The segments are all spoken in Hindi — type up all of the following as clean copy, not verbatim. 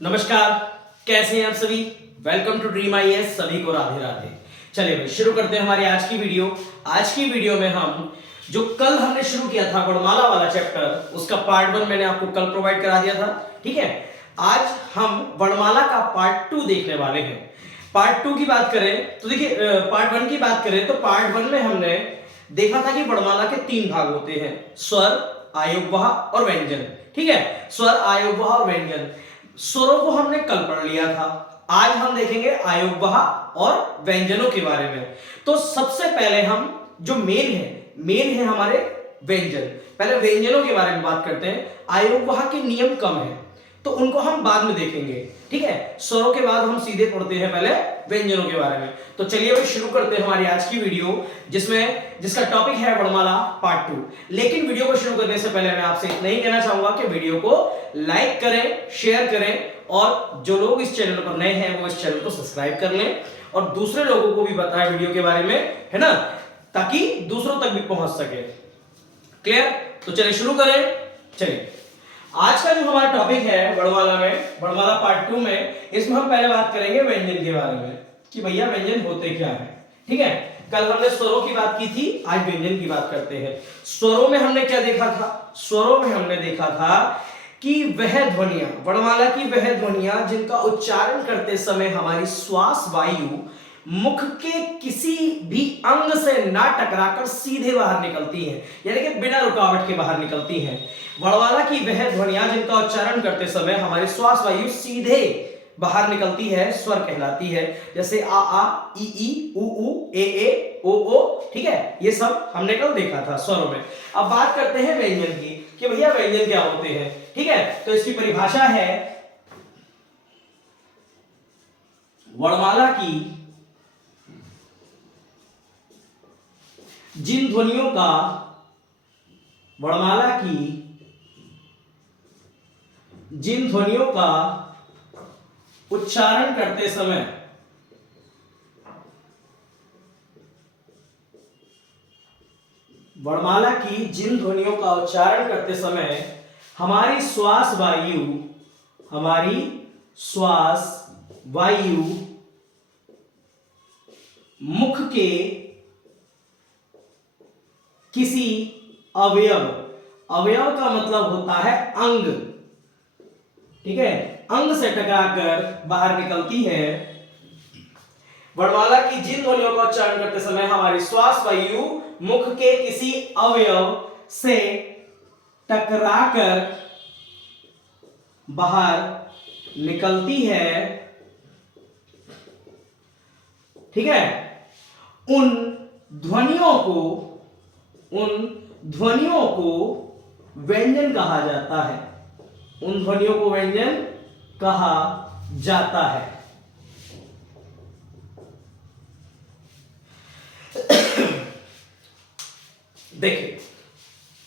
नमस्कार, कैसे हैं आप सभी। Welcome to Dream IAS. सभी को राधे राधे। चलिए भाई शुरू करते हैं हमारी आज की वीडियो। आज की वीडियो में हम जो कल हमने शुरू किया था वर्णमाला वाला चैप्टर, उसका पार्ट 1 मैंने आपको कल प्रोवाइड करा दिया था। ठीक है, आज हम वर्णमाला का पार्ट 2 देखने वाले हैं। पार्ट 2 की बात करें तो देखिए, पार्ट 1 की बात करें तो पार्ट 1 में हमने देखा था कि वर्णमाला के 3 भाग होते हैं, स्वर, आयोगवाह और व्यंजन। ठीक है, स्वर, आयोगवाह और व्यंजन। स्वरों को हमने कल पढ़ लिया था। आज हम देखेंगे आयोगवाह और व्यंजनों के बारे में। तो सबसे पहले हम जो मेन है हमारे व्यंजन। पहले व्यंजनों के बारे में बात करते हैं। आयोगवाह के नियम कम है तो उनको हम बाद में देखेंगे। ठीक है, स्वरों के बाद हम सीधे पढ़ते हैं पहले व्यंजनों के बारे में। तो चलिए भाई शुरू करते हैं हमारी आज की वीडियो, जिसका टॉपिक है वर्णमाला पार्ट 2। लेकिन वीडियो को शुरू करने से पहले मैं आपसे इतना ही कहना चाहूंगा कि वीडियो को लाइक करें, शेयर करें, और जो लोग इस चैनल पर नए हैं वो इस चैनल को सब्सक्राइब कर लें और दूसरे लोगों को भी बताएं वीडियो के बारे में, है ना, ताकि दूसरों तक भी पहुंच सके। क्लियर? तो चलिए शुरू करें। चलिए, आज का जो हमारा टॉपिक है वर्णमाला पार्ट 2 में, इसमें हम पहले बात करेंगे व्यंजन के बारे में कि भैया व्यंजन होते क्या है। ठीक है, कल हमने स्वरों की बात की थी, आज व्यंजन की बात करते हैं। स्वरों में हमने क्या देखा था? स्वरों में हमने देखा था कि वह ध्वनियां, वर्णमाला की वह ध्वनियां जिनका उच्चारण करते समय हमारी श्वास वायु मुख के किसी भी अंग से ना टकराकर सीधे बाहर निकलती हैं, यानी कि बिना रुकावट के बाहर निकलती हैं। वर्णमाला की वह ध्वनियां जिनका उच्चारण करते समय हमारी श्वास वायु सीधे बाहर निकलती है, स्वर कहलाती है। जैसे आ, ई, उ, ए, ओ। ठीक है, ये सब हमने कल देखा था स्वरों में। अब बात करते हैं व्यंजन की कि भैया व्यंजन क्या होते हैं। ठीक है, तो इसकी परिभाषा है वर्णमाला की जिन ध्वनियों का उच्चारण करते समय वर्णमाला की जिन ध्वनियों का उच्चारण करते समय हमारी श्वास वायु मुख के किसी अवयव का मतलब होता है अंग। ठीक है, अंग से टकराकर बाहर निकलती है। वर्णमाला की जिन ध्वनियों का उच्चारण करते समय हमारी श्वास वायु मुख के किसी अवयव से टकराकर बाहर निकलती है। ठीक है, उन ध्वनियों को व्यंजन कहा जाता है। उन ध्वनियों को व्यंजन कहा जाता है। देखिए,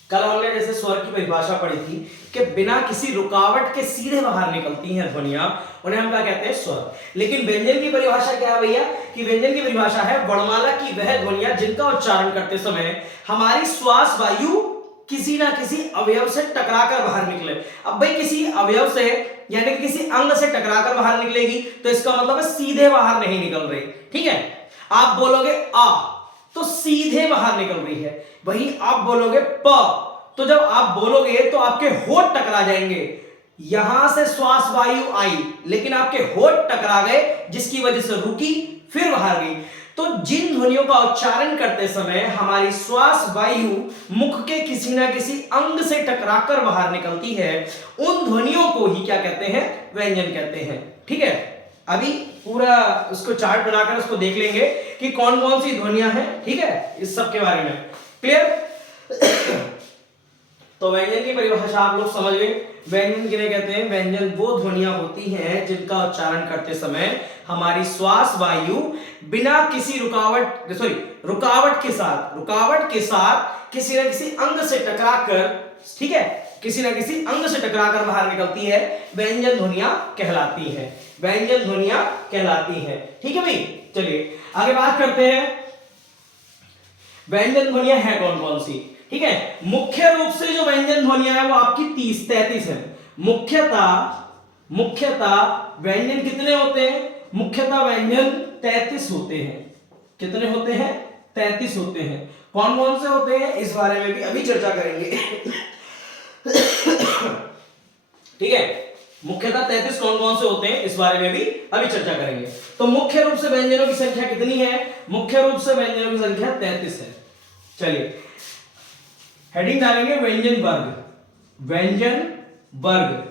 कल हमने जैसे स्वर की परिभाषा पढ़ी थी कि बिना किसी रुकावट के सीधे बाहर निकलती हैं ध्वनियां, उन्हें हम क्या कहते हैं? स्वर। लेकिन व्यंजन की परिभाषा क्या है भैया? कि व्यंजन की परिभाषा है वर्णमाला की वह ध्वनियां जिनका उच्चारण करते समय हमारी श्वास वायु किसी ना किसी अवयव से टकराकर बाहर निकले। अब भाई किसी अवयव से यानी कि किसी अंग से टकराकर बाहर निकलेगी तो इसका मतलब है सीधे बाहर नहीं निकल रही। ठीक है, आप बोलोगे आ तो सीधे बाहर निकल रही है, वही आप बोलोगे प तो जब आप बोलोगे तो आपके होठ टकरा जाएंगे। यहां से श्वास वायु आई लेकिन आपके होठ टकरा गए, जिसकी वजह से रुकी फिर बाहर गई। तो जिन ध्वनियों का उच्चारण करते समय हमारी श्वास वायु मुख के किसी ना किसी अंग से टकराकर बाहर निकलती है, उन ध्वनियों को ही क्या कहते हैं? व्यंजन कहते हैं। ठीक है, अभी पूरा उसको चार्ट बनाकर उसको देख लेंगे कि कौन कौन सी ध्वनियां हैं। ठीक है, इस सब के बारे में क्लियर। तो व्यंजन की परिभाषा आप लोग समझ गए। व्यंजन किन्हें कहते हैं? व्यंजन वो ध्वनियां होती हैं जिनका उच्चारण करते समय हमारी श्वास वायु बिना किसी रुकावट के साथ किसी न किसी अंग से टकराकर, ठीक है, किसी न किसी अंग से टकराकर बाहर निकलती है। व्यंजन ध्वनियां कहलाती हैं। ठीक है भाई, चलिए आगे बात करते हैं व्यंजन ध्वनियां हैं कौन कौन सी। ठीक है, मुख्य रूप से जो व्यंजन ध्वनियां हैं वो आपकी 30-33 है। मुख्यतः मुख्यतः व्यंजन कितने होते हैं? मुख्यतः व्यंजन 33 होते हैं। कितने होते हैं? 33 होते हैं। कौन कौन से होते हैं इस बारे में भी अभी चर्चा करेंगे। ठीक है, मुख्यतः 33 कौन कौन से होते हैं इस बारे में भी अभी चर्चा करेंगे। तो मुख्य रूप से व्यंजनों की संख्या कितनी है? मुख्य रूप से व्यंजनों की संख्या 33 है। चलिए हेडिंग डालेंगे व्यंजन वर्ग। व्यंजन वर्ग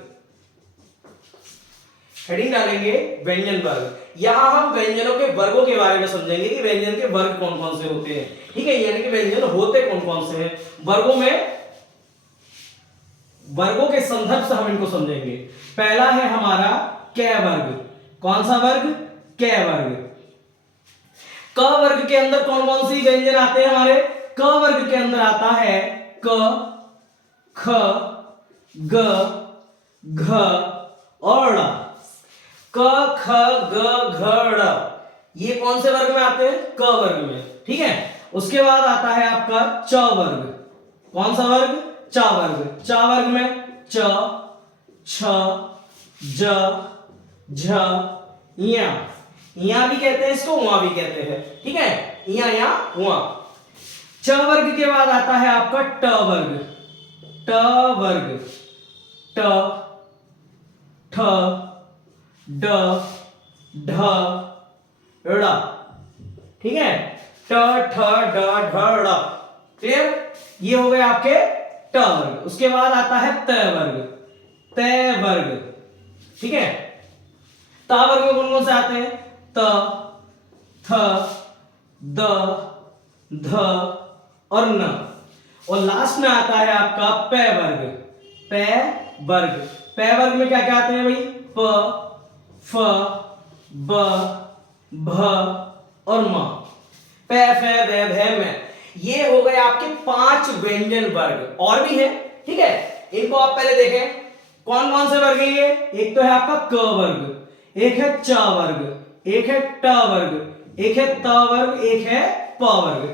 हेडिंग डालेंगे व्यंजन वर्ग। यहां हम व्यंजनों के वर्गों के बारे में समझेंगे कि व्यंजन के वर्ग कौन कौन से होते हैं। ठीक है, यानी कि व्यंजन होते कौन कौन से हैं, वर्गों में वर्गों के संदर्भ से हम इनको समझेंगे। पहला है हमारा क वर्ग। कौन सा वर्ग? क वर्ग। क वर्ग के अंदर कौन कौन सी व्यंजन आते हैं हमारे? क वर्ग के अंदर आता है क, ख, ग, घ और ड़। क, ख, ग, घ, ड़ ये कौन से वर्ग में आते हैं? क वर्ग में। ठीक है, उसके बाद आता है आपका च वर्ग। कौन सा वर्ग? च वर्ग। च वर्ग में च, छ, ज, झ, इया। इया भी कहते हैं इसको, उआ भी कहते हैं। ठीक है, इया या उआ। च वर्ग के बाद आता है आपका ट वर्ग। ट वर्ग ट, ठ, ड, ढ, ड़। ठीक है, ट, ठ, ड, ढ, ड़। क्लियर? ये हो गए आपके ट वर्ग। उसके बाद आता है त वर्ग। त वर्ग। ठीक है, ता वर्ग में कौन कौन से आते हैं? त, थ, द, ध और न। और लास्ट में आता है आपका पै वर्ग। पै वर्ग। पै वर्ग में क्या क्या आते हैं भाई? प, फ, ब, भ और म। पै, फै, बै, भै, मै। ये हो गए आपके 5 व्यंजन वर्ग। और भी है। ठीक है, इनको आप पहले देखें कौन कौन से वर्ग है ये। एक तो है आपका क वर्ग, एक है च वर्ग, एक है ट वर्ग, एक है त वर्ग, एक है प वर्ग।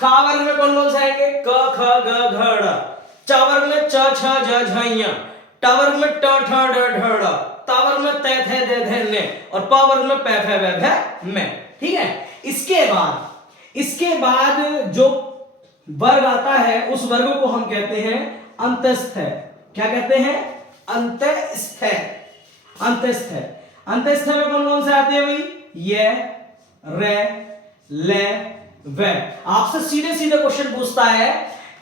का वर्ग में कौन कौन से आएंगे? क, ख, ग, घ, ड़। च वर्ग में च, छ, ज, झ, ञ। ट वर्ग में ट, ठ, ड, ढ, ड़। ता वर्ग में तै, थे, दे, धे, ने। और प वर्ग में पै, फै, बै, भै, मै। ठीक है, इसके बाद जो वर्ग आता है उस वर्ग को हम कहते हैं अंतस्थ। क्या कहते हैं? अंतस्थ। अंतस्थ। अंतस्थ में कौन कौन से आते हैं भाई? ये, रे, ले, वे। आपसे सीधे सीधे क्वेश्चन पूछता है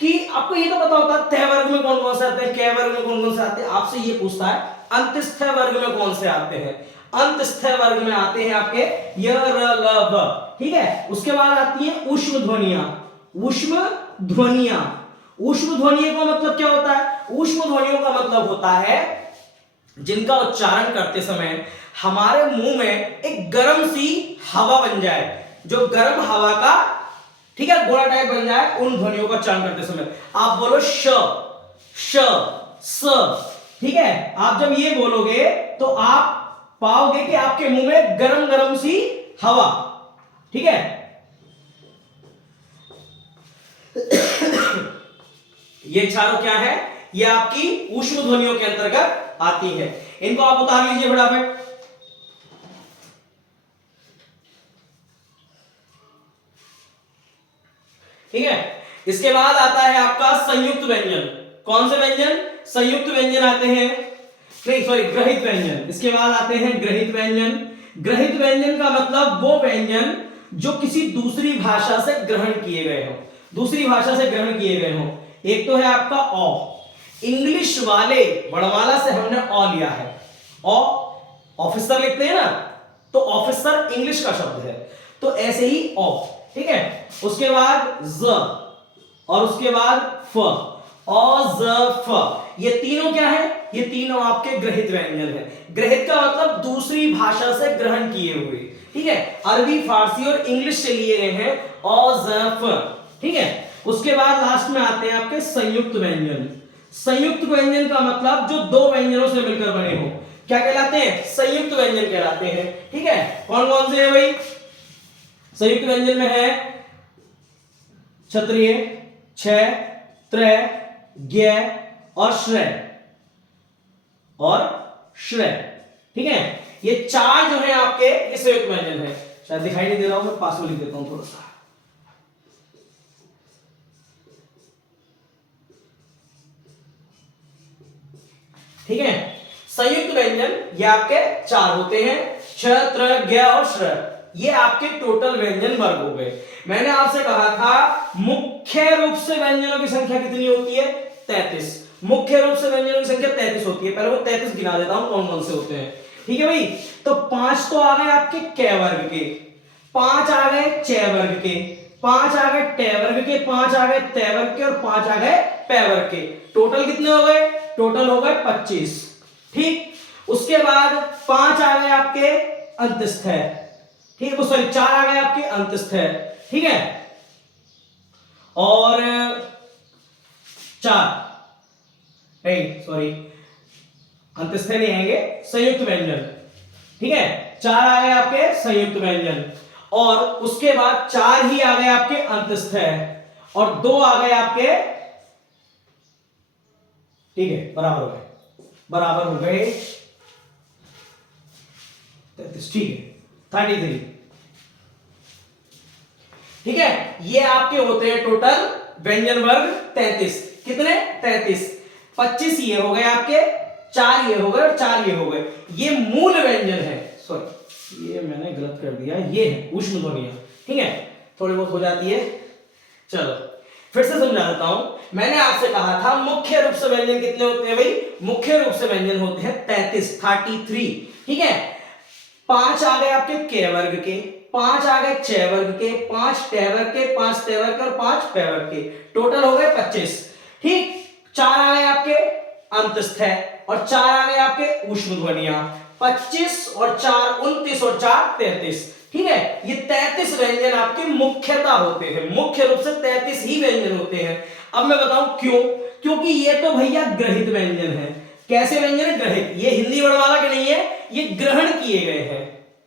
कि आपको ये तो पता होता है तय वर्ग में कौन कौन से आते हैं, कै वर्ग में कौन कौन से आते हैं। आपसे ये पूछता है अंतस्थ वर्ग में कौन से आते हैं। अंतस्थ वर्ग में आते हैं आपके य, र, ल, व। ठीक है, उसके बाद आती है ऊष्म ध्वनियां। ऊष्म ध्वनियां। ऊष्म ध्वनियों का मतलब क्या होता है? ऊष्म ध्वनियों का मतलब होता है जिनका उच्चारण करते समय हमारे मुंह में एक गर्म सी हवा बन जाए, जो गर्म हवा का, ठीक है, गोला टाइप बन जाए। उन ध्वनियों का उच्चारण करते समय आप बोलो श, श, स। ठीक है, आप जब ये बोलोगे तो आप पाओगे कि आपके मुंह में गरम गरम सी हवा। ठीक है, ये चारों क्या है? ये आपकी ऊष्म ध्वनियों के अंतर्गत आती है। इनको आप उतार लीजिए फटाफट। ठीक है, इसके बाद आता है आपका संयुक्त व्यंजन। कौन से व्यंजन? संयुक्त व्यंजन आते हैं, नहीं सॉरी, ग्रहित व्यंजन। इसके बाद आते हैं ग्रहित व्यंजन। ग्रहित व्यंजन का मतलब वो व्यंजन जो किसी दूसरी भाषा से ग्रहण किए गए हो। दूसरी भाषा से ग्रहण किए गए हो। एक तो है आपका ऑ। इंग्लिश वाले वर्णमाला से हमने अ लिया है। ऑ ऑफिसर लिखते हैं ना, तो ऑफिसर इंग्लिश का शब्द है, तो ऐसे ही ऑ। ठीक है, उसके बाद ज और उसके बाद फ। अ, ज, फ, ये तीनों क्या है? ये तीनों आपके ग्रहित व्यंजन है। ग्रहित का मतलब दूसरी भाषा से ग्रहण किए हुए। ठीक है, अरबी, फारसी और इंग्लिश से लिए गए हैं अ, ज, फ। ठीक है, उसके बाद लास्ट में आते हैं आपके संयुक्त व्यंजन। संयुक्त व्यंजन का मतलब जो दो व्यंजनों से मिलकर बने हो, क्या कहलाते हैं? संयुक्त व्यंजन कहलाते हैं। ठीक है, कौन कौन से है भाई? संयुक्त व्यंजन में है क्षत्रिय, क्षय, त्रय, ज्ञ और श्रेय। ठीक है, ये चार जो है आपके ये संयुक्त व्यंजन है। शायद दिखाई नहीं दे रहा हूं, मैं पास में लिख देता हूं थोड़ा सा। ठीक है, संयुक्त व्यंजन ये आपके चार होते हैं, छ, त्र, ज्ञ और श्र। ये आपके टोटल व्यंजन वर्ग हो गए। मैंने आपसे कहा था मुख्य रूप से व्यंजनों की संख्या कितनी होती है? 33। मुख्य रूप से व्यंजनों की संख्या 33 होती है। पहले वो 33 गिना देता हूं कौन कौन से होते हैं। ठीक है भाई, तो 5 तो आ गए आपके क वर्ग के, 5 आ गए च वर्ग के, 5 आ गए ट वर्ग के, 5 आ गए त वर्ग के और 5 आ गए प वर्ग के। टोटल कितने हो गए? टोटल हो गए 25। ठीक, उसके बाद 5 आ गए आपके अंतस्थ है। ठीक है, सॉरी 4 आ गए आपके अंतस्थ है। ठीक है, और 4 नहीं, सॉरी अंतस्थ नहीं आएंगे, संयुक्त व्यंजन। ठीक है, 4 आ गए आपके संयुक्त व्यंजन और उसके बाद 4 ही आ गए आपके अंतस्थ है और 2 आ गए आपके, ठीक है, बराबर हो गए, बराबर हो गए 33। ठीक है, 33। ठीक है, ये आपके होते हैं टोटल व्यंजन वर्ग 33। कितने? 33। 25 ये हो गए आपके, 4 ये हो गए और 4 ये हो गए। ये मूल व्यंजन है। सॉरी, ये मैंने गलत कर दिया, ये है ऊष्म ध्वनियां। ठीक है, थोड़ी बहुत हो जाती है। चलो फिर से समझा देता हूं। मैंने आपसे कहा था मुख्य रूप से व्यंजन कितने होते हैं भाई? मुख्य रूप से व्यंजन होते हैं 33। ठीक है, 5 आ गए आपके क वर्ग के, 5 आ गए च वर्ग के, 5 ट वर्ग के, 5 त वर्ग के और 5 प वर्ग के। टोटल हो गए 25। ठीक, 4 आ गए आपके अंतस्थ है और 4 आ गए आपके ऊष्म ध्वनियां। 25 और 4 29 और 4 33। ठीक है, ये 33 व्यंजन आपके मुख्यता होते हैं। मुख्य रूप से 33 ही व्यंजन होते हैं। अब मैं बताऊं क्यों? क्योंकि ये तो भैया ग्रहित व्यंजन है। कैसे व्यंजन है? ग्रहित। ये हिंदी वर्ड वाला के नहीं है, ये ग्रहण किए गए हैं।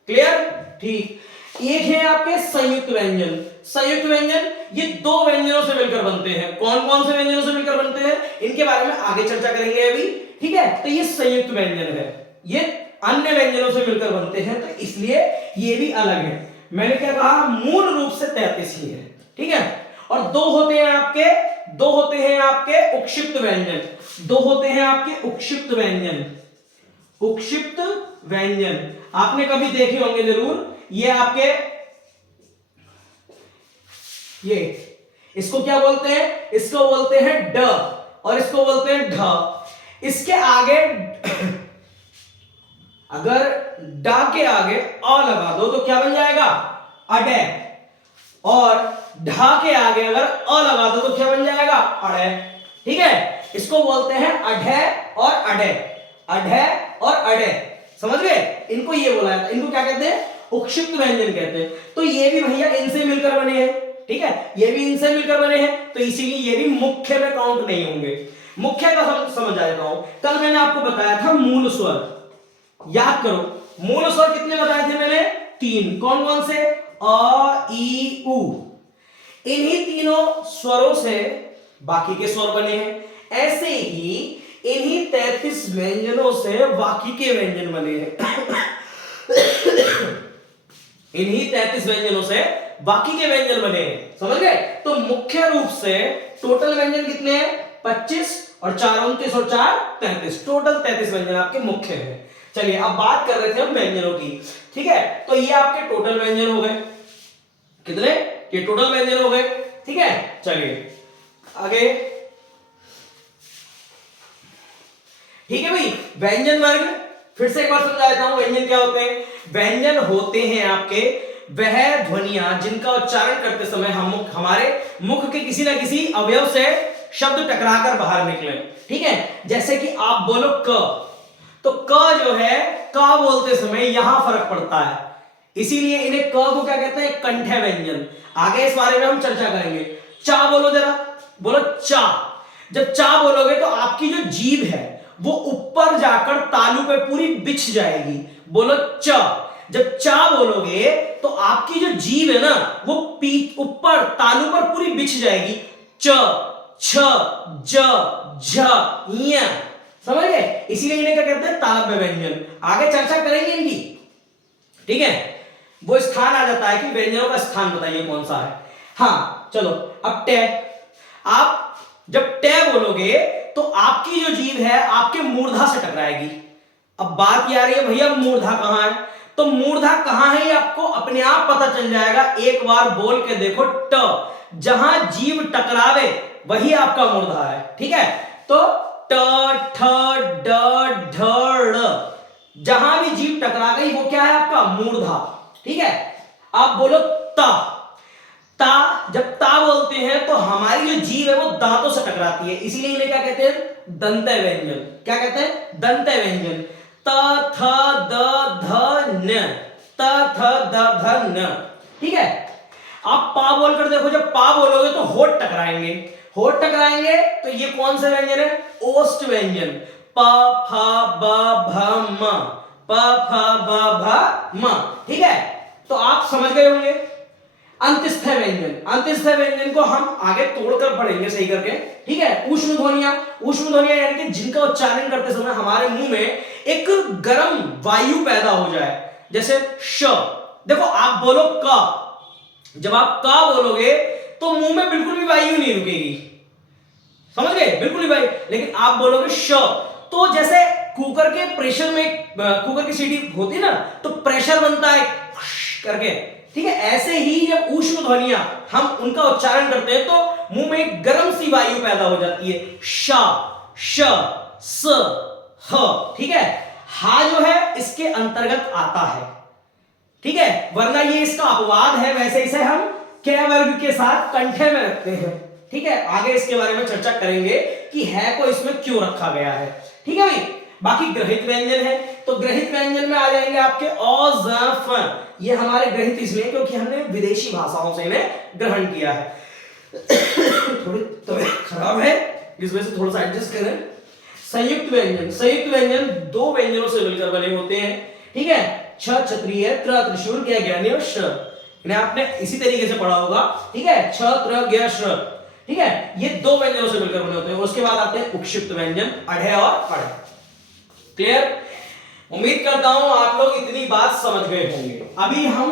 क्लियर? ठीक। एक है आपके संयुक्त व्यंजन। संयुक्त व्यंजन ये दो व्यंजनों से मिलकर बनते हैं। कौन कौन से व्यंजनों से मिलकर बनते हैं, इनके बारे में आगे चर्चा करेंगे अभी। ठीक है, तो ये संयुक्त व्यंजन है, ये अन्य व्यंजनों से मिलकर बनते हैं, तो इसलिए ये भी अलग है। मैंने क्या कहा? मूल रूप से 33 ही है। ठीक है, और दो होते हैं आपके उक्षिप्त व्यंजन। दो होते हैं आपके उक्षिप्त व्यंजन। उक्षिप्त व्यंजन आपने कभी देखे होंगे जरूर। ये आपके, ये इसको क्या बोलते हैं? इसको बोलते हैं ड और इसको बोलते हैं ढ। इसके आगे अगर डा के आगे अ लगा दो तो क्या बन जाएगा? अडे। और ढा के आगे अगर अ लगा दो तो क्या बन जाएगा? अड़े। ठीक है, इसको बोलते हैं अढे और अडे। अढे और अडे, समझ गए? इनको ये बोला जाता है, इनको क्या कहते हैं? उक्षिप्त व्यंजन कहते हैं। तो ये भी भैया इनसे मिलकर बने हैं। ठीक है, ये भी इनसे मिलकर बने हैं, तो इसीलिए ये भी मुख्य में काउंट नहीं होंगे। मुख्य का समझ आ जाता हूं। कल मैंने आपको बताया था मूल स्वर, याद करो। मूल स्वर कितने बताए थे मैंने? 3। कौन कौन से? अ, ई, उ। इन्हीं तीनों स्वरों से बाकी के स्वर बने हैं। ऐसे ही इन्हीं 33 व्यंजनों से बाकी के व्यंजन बने हैं। इन्हीं 33 व्यंजनों से बाकी के व्यंजन बने हैं, समझ गए? तो मुख्य रूप से टोटल व्यंजन कितने हैं? 25 और 4 29 और 4 33। टोटल 33 व्यंजन आपके मुख्य हैं। चलिए अब बात कर रहे थे हम व्यंजनों की। ठीक है, तो ये आपके टोटल व्यंजन हो गए। कितने? ये टोटल व्यंजन हो गए। ठीक है, चलिए आगे। ठीक है भाई, व्यंजन वर्ग फिर से एक बार समझा देता हूं। व्यंजन क्या होते हैं? व्यंजन होते हैं आपके वह ध्वनियां जिनका उच्चारण करते समय हम हमारे मुख के किसी ना किसी अवयव से शब्द टकराकर बाहर निकले। ठीक है, जैसे कि आप बोलो क, तो क जो है, क बोलते समय यहां फर्क पड़ता है, इसीलिए इन्हें क को क्या कहते हैं? कंठ्य व्यंजन। आगे इस बारे में हम चर्चा करेंगे। चा बोलो जरा, बोलो चा। जब चा बोलोगे तो आपकी जो जीभ है वो ऊपर जाकर तालू पे पूरी बिछ जाएगी। बोलो च। जब चा बोलोगे तो आपकी जो जीभ है ना वो ऊपर तालू पर पूरी बिछ जाएगी। च, छ, ज, झ, य। समझ गए? इसीलिए इन्हें क्या कहते हैं? तालव्य व्यंजन। आगे चर्चा करेंगे इनकी, ठीक है? वो स्थान आ जाता है कि व्यंजनों का स्थान बताइए कौन सा है। हाँ चलो, अब टे। आप जब टे बोलोगे तो आपकी जो जीभ है आपके मूर्धा से टकराएगी। अब बात ये आ रही है भैया मूर्धा कहां है, तो मूर्धा कहां है ये आपको अपने आप पता चल जाएगा। एक बार बोल के देखो, ट, जहां जीभ टकरावे वही आपका मूर्धा है, ठीक है? तो ट, ठ, ड, ढ, ड़, जहां भी जीभ टकरा गई वो क्या है? आपका मूर्धा, ठीक है? आप बोलो ता। ता, जब ता बोलते हैं तो हमारी जो जीभ है वो दांतों से टकराती है, इसीलिए इन्हें क्या कहते हैं? दंत्य व्यंजन। क्या कहते हैं? दंत्य व्यंजन। त, थ, द, ध, न, त, थ, द, ध, न, ठीक है? आप पा बोलकर देखो, जब पा बोलोगे तो होठ टकराएंगे। होठ टकराएंगे तो ये कौन सा व्यंजन है? ओष्ठ व्यंजन। प, फ, ब, भ, म, प, फ, ब, भ, म, ठीक है? तो आप समझ गए होंगे। अंतस्थ व्यंजन, अंतस्थ व्यंजन को हम आगे तोड़कर पढ़ेंगे सही करके, ठीक है? ऊष्म ध्वनियां, ऊष्म ध्वनियां यानी कि जिनका उच्चारण करते समय हमारे मुंह में एक गर्म वायु पैदा हो जाए, जैसे श। देखो आप बोलो क, जब आप क बोलोगे तो मुंह में बिल्कुल भी वायु नहीं रुकेगी, समझ गए? बिल्कुल भी वायु। लेकिन आप बोलोगे श, तो जैसे कुकर के प्रेशर में, कुकर की सीटी होती है ना, तो प्रेशर बनता है करके, ठीक है? ऐसे ही जब ऊष्म ध्वनियां हम उनका उच्चारण करते हैं तो मुंह में एक गर्म सी वायु पैदा हो जाती है। श, श, स, ह, ठीक है? हा जो है इसके अंतर्गत आता है, ठीक है? वरना ये इसका अपवाद है, वैसे इसे हम कै वर्ग के साथ कंठे में रखते हैं, ठीक है? आगे इसके बारे में चर्चा करेंगे कि है को इसमें क्यों रखा गया है, ठीक है भाई? बाकी ग्रहित व्यंजन है, तो ग्रहित व्यंजन में आ जाएंगे आपके औ, ज, फ। ये हमारे ग्रहित इसलिए क्योंकि हमने विदेशी भाषाओं से इन्हें ग्रहण किया है। थोड़ी तबीयत खराब है, इस वजह से थोड़ा सा एडजस्ट करें। संयुक्त व्यंजन, संयुक्त व्यंजन दो व्यंजनों से मिलकर बने होते हैं, ठीक है? छ, क्षत्रिय, त्र, त्रिशूल, ज्ञ, ज्ञानी और श। इन्हें आपने इसी तरीके से पढ़ा होगा, ठीक है? छ, त्र, ज्ञ, श, ठीक है? ये दो व्यंजनों से मिलकर बने होते हैं। उसके बाद आते हैं उक्षिप्त व्यंजन, अढ़े और अढ़े। क्लियर? उम्मीद करता हूं आप लोग इतनी बात समझ गए होंगे। अभी हम,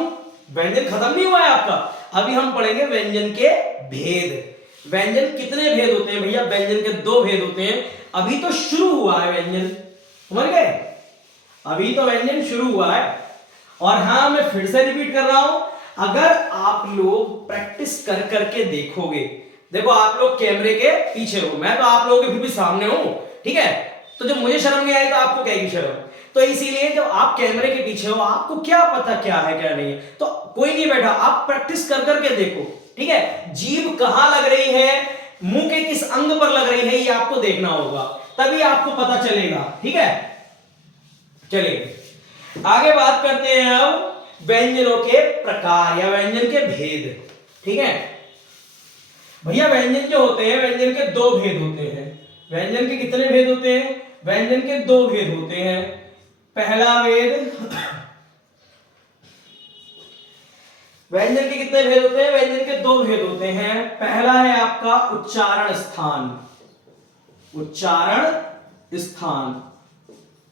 व्यंजन खत्म नहीं हुआ है आपका, अभी हम पढ़ेंगे व्यंजन के भेद। व्यंजन कितने भेद होते हैं भैया? व्यंजन के दो भेद होते हैं। अभी तो शुरू हुआ है व्यंजन, समझ गए? अभी तो व्यंजन शुरू हुआ है। और हाँ, मैं फिर से रिपीट कर रहा हूं, अगर आप लोग प्रैक्टिस कर करके देखोगे, देखो आप लोग कैमरे के पीछे हो, मैं तो आप लोगों के फिर भी सामने हूं, ठीक है? तो जब मुझे शर्म नहीं आई तो आपको क्या शर्म? तो इसीलिए जब आप कैमरे के पीछे हो आपको क्या पता क्या है क्या नहीं है, तो कोई नहीं बैठा, आप प्रैक्टिस कर करके देखो, ठीक है? जीभ कहां लग रही है, मुंह के किस अंग पर लग रही है, ये आपको देखना होगा, तभी आपको पता चलेगा, ठीक है? चलिए आगे बात करते हैं अब व्यंजनों के प्रकार या व्यंजन के भेद, ठीक है? भैया व्यंजन जो होते हैं, व्यंजन के दो भेद होते हैं। व्यंजन के कितने भेद होते हैं? व्यंजन के दो भेद होते हैं। पहला भेद, व्यंजन के कितने भेद होते हैं? व्यंजन के दो भेद होते हैं। पहला है आपका उच्चारण स्थान, उच्चारण स्थान,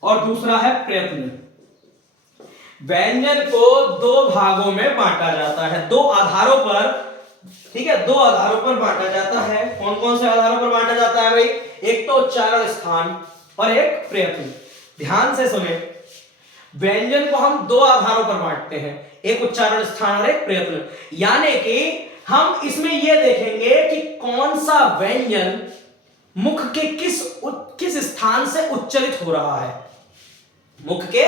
और दूसरा है प्रयत्न। व्यंजन को दो भागों में बांटा जाता है, दो आधारों पर, ठीक है? दो आधारों पर बांटा जाता है। कौन कौन से आधारों पर बांटा जाता है भाई? एक तो उच्चारण स्थान और एक प्रयत्न। ध्यान से सुने, व्यंजन को हम दो आधारों पर बांटते हैं, एक उच्चारण स्थान और एक प्रयत्न। यानी कि हम इसमें यह देखेंगे कि कौन सा व्यंजन मुख के किस स्थान से उच्चरित हो रहा है। मुख के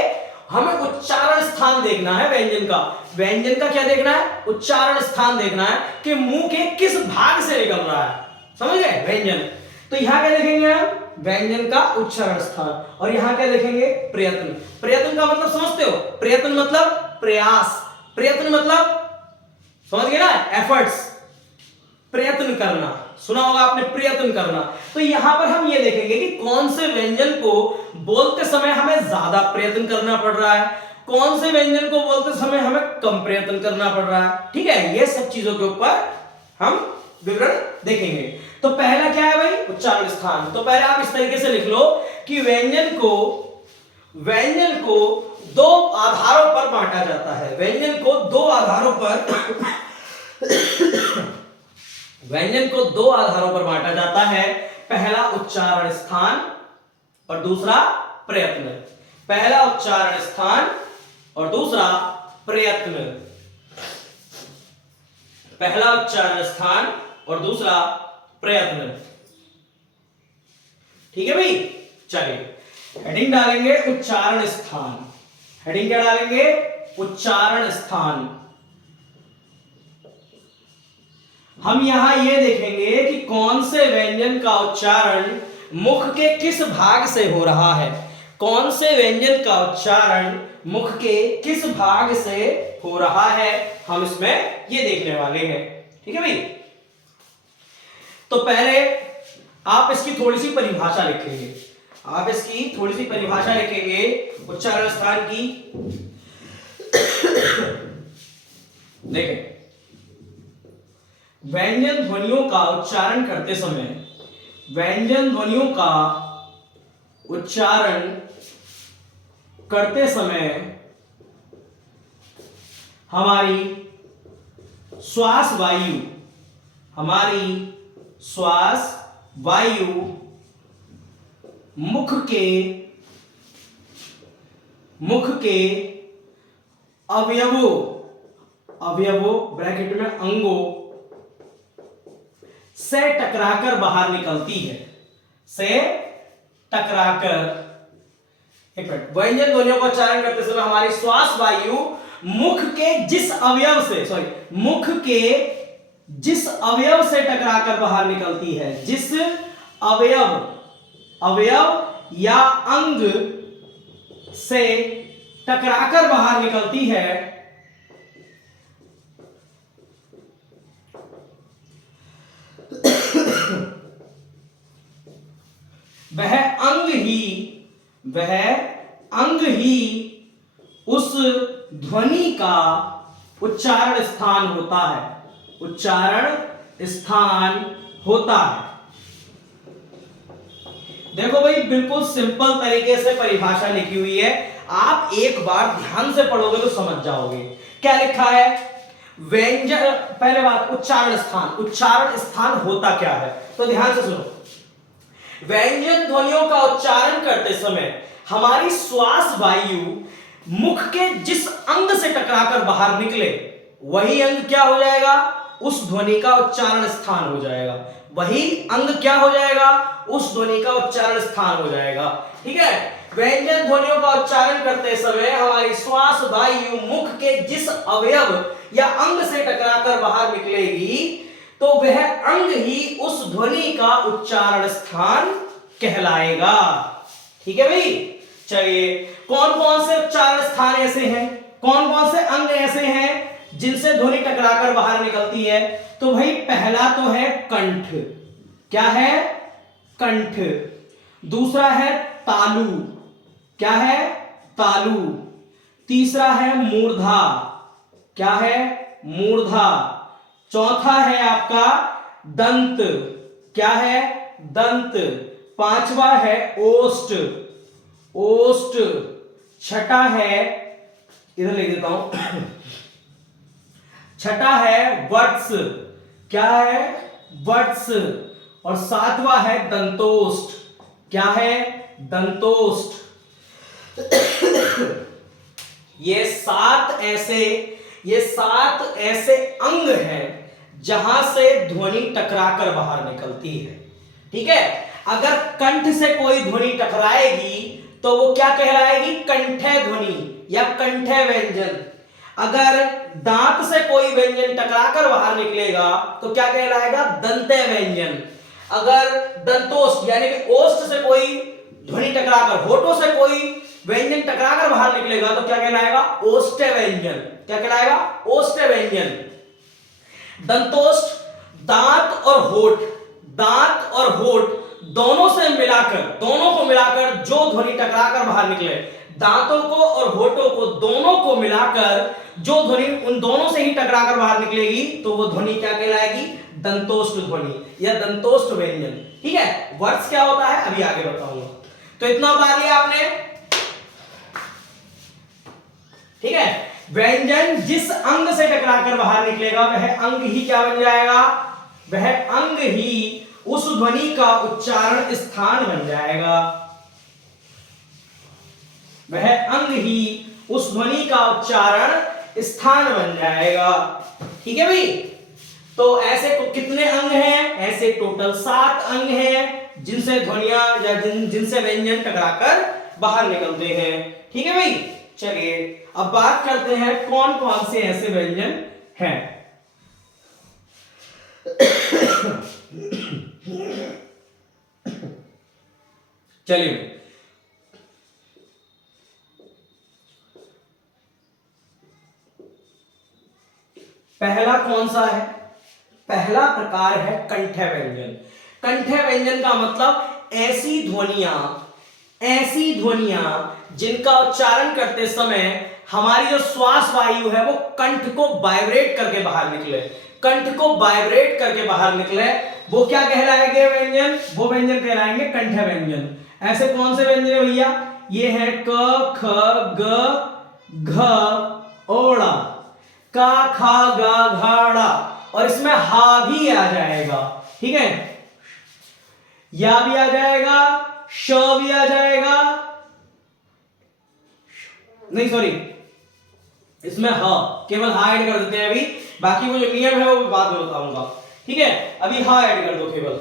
हमें उच्चारण स्थान देखना है व्यंजन का। व्यंजन का क्या देखना है? उच्चारण स्थान देखना है कि मुंह के किस भाग से निकल रहा है, समझ गए? व्यंजन। तो यहां क्या देखेंगे हम? व्यंजन का उच्चारण स्थान। और यहां क्या देखेंगे? प्रयत्न। प्रयत्न का मतलब समझते हो? प्रयत्न मतलब प्रयास, प्रयत्न मतलब समझ गए ना? एफर्ट्स, प्रयत्न करना, सुना होगा आपने, प्रयत्न करना। तो यहां पर हम ये देखेंगे कि कौन से व्यंजन को बोलते समय हमें ज्यादा प्रयत्न करना पड़ रहा है, कौन से व्यंजन को बोलते समय हमें कम प्रयत्न करना पड़ रहा है, ठीक है? ये सब चीजों के ऊपर हम विवरण देखेंगे। तो पहला क्या है भाई, उच्चारण स्थान। तो पहले आप इस तरीके से लिख लो कि व्यंजन को दो आधारों पर बांटा जाता है। व्यंजन को दो आधारों पर व्यंजन को दो आधारों पर बांटा जाता है। पहला उच्चारण स्थान और दूसरा प्रयत्न। पहला उच्चारण स्थान और दूसरा प्रयत्न। पहला उच्चारण स्थान और दूसरा प्रयत्न। ठीक है भाई, चलिए हेडिंग डालेंगे उच्चारण स्थान। हेडिंग क्या डालेंगे, उच्चारण स्थान। हम यहां यह देखेंगे कि कौन से व्यंजन का उच्चारण मुख के किस भाग से हो रहा है। कौन से व्यंजन का उच्चारण मुख के किस भाग से हो रहा है, हम इसमें ये देखने वाले हैं। ठीक है भाई, तो पहले आप इसकी थोड़ी सी परिभाषा लिखेंगे। आप इसकी थोड़ी सी परिभाषा लिखेंगे उच्चारण स्थान की। देखें, व्यंजन ध्वनियों का उच्चारण करते समय, व्यंजन ध्वनियों का उच्चारण करते समय हमारी श्वास वायु मुख के अवयवों ब्रैकेट में अंगों से टकराकर बाहर निकलती है। से टकराकर, एक मिनट, व्यंजन ध्वनियों का उच्चारण करते समय हमारी श्वास वायु मुख के जिस अवयव से टकराकर बाहर निकलती है, जिस अवयव या अंग से टकराकर बाहर निकलती है, वह अंग ही उस ध्वनि का उच्चारण स्थान होता है। उच्चारण स्थान होता है। देखो भाई, बिल्कुल सिंपल तरीके से परिभाषा लिखी हुई है। आप एक बार ध्यान से पढ़ोगे तो समझ जाओगे। क्या लिखा है, व्यंजन, पहले बात उच्चारण स्थान होता क्या है, तो ध्यान से सुनो। व्यंजन ध्वनियों का उच्चारण करते समय हमारी श्वास वायु मुख के जिस अंग से टकराकर बाहर निकले, वही अंग क्या हो जाएगा, उस ध्वनि का उच्चारण स्थान हो जाएगा। वही अंग क्या हो जाएगा, उस ध्वनि का उच्चारण स्थान हो जाएगा। ठीक है, व्यंजन ध्वनियों का उच्चारण करते समय हमारी श्वास वायु मुख के जिस अवयव या अंग से टकराकर बाहर निकलेगी, तो वह अंग ही उस ध्वनि का उच्चारण स्थान कहलाएगा। ठीक है भाई, चलिए कौन कौन से उच्चारण स्थान ऐसे हैं, कौन कौन से अंग ऐसे हैं जिनसे ध्वनि टकराकर बाहर निकलती है। तो भाई पहला तो है कंठ। क्या है, कंठ। दूसरा है तालु। क्या है, तालु। तीसरा है मूर्धा। क्या है, मूर्धा। चौथा है आपका दंत। क्या है, दंत। पांचवा है ओष्ठ। छठा है, इधर लिख देता हूं, छठा है वत्स। क्या है, वत्स। और सातवां है दंतोष्ठ। क्या है, दंतोष्ठ। ये सात ऐसे अंग हैं जहां से ध्वनि टकराकर बाहर निकलती है। ठीक है, अगर कंठ से कोई ध्वनि टकराएगी तो वो क्या कहलाएगी, कंठे ध्वनि या कंठे व्यंजन। अगर दांत से कोई व्यंजन टकराकर बाहर निकलेगा तो क्या कहलाएगा, दंते व्यंजन। अगर दंतोष्ठ यानी कि ओष्ठ से कोई ध्वनि टकराकर, होठों से कोई व्यंजन टकराकर बाहर निकलेगा तो क्या कहलाएगा, ओष्ठ व्यंजन। क्या कहलाएगा, ओष्ठ व्यंजन। दंतोष्ठ दांत और होठ दोनों को मिलाकर जो ध्वनि टकराकर बाहर निकले, दांतों को और होठों को दोनों को मिलाकर जो ध्वनि उन दोनों से ही टकराकर बाहर निकलेगी तो वो ध्वनि क्या कहलाएगी? दंतोष्ठ ध्वनि या दंतोष्ठ व्यंजन। ठीक है, वर्ड्स क्या होता है अभी आगे बताऊंगा। तो इतना बता लिया आपने। ठीक है, व्यंजन जिस अंग से टकराकर बाहर निकलेगा वह अंग ही क्या बन जाएगा? वह अंग ही उस ध्वनि का उच्चारण स्थान बन जाएगा। वह अंग ही उस ध्वनि का उच्चारण स्थान बन जाएगा। ठीक है भाई, तो ऐसे कितने अंग हैं? ऐसे टोटल 7 अंग हैं जिनसे ध्वनियां या जिनसे व्यंजन टकराकर बाहर निकलते हैं। ठीक है भाई, चलिए अब बात करते हैं कौन कौन से ऐसे व्यंजन हैं। चलिए पहला कौन सा है? पहला प्रकार है कंठ्य व्यंजन। कंठ्य व्यंजन का मतलब ऐसी ध्वनियां जिनका उच्चारण करते समय हमारी जो श्वास वायु है वो कंठ को वाइब्रेट करके बाहर निकले। कंठ को वाइब्रेट करके बाहर निकले वो क्या कहलाएंगे व्यंजन? वो व्यंजन कहलाएंगे कंठ्य व्यंजन। ऐसे कौन से व्यंजन है भैया? ये है क ख ग घ ओड़ा, का खा गा घाड़ा, और इसमें हा भी आ जाएगा। ठीक है, या भी आ जाएगा, श भी आ जाएगा, नहीं सॉरी इसमें ह, केवल हा ऐड कर देते हैं अभी, बाकी वो जो नियम है वो बाद में बताऊंगा। ठीक है, अभी हा ऐड कर दो केवल।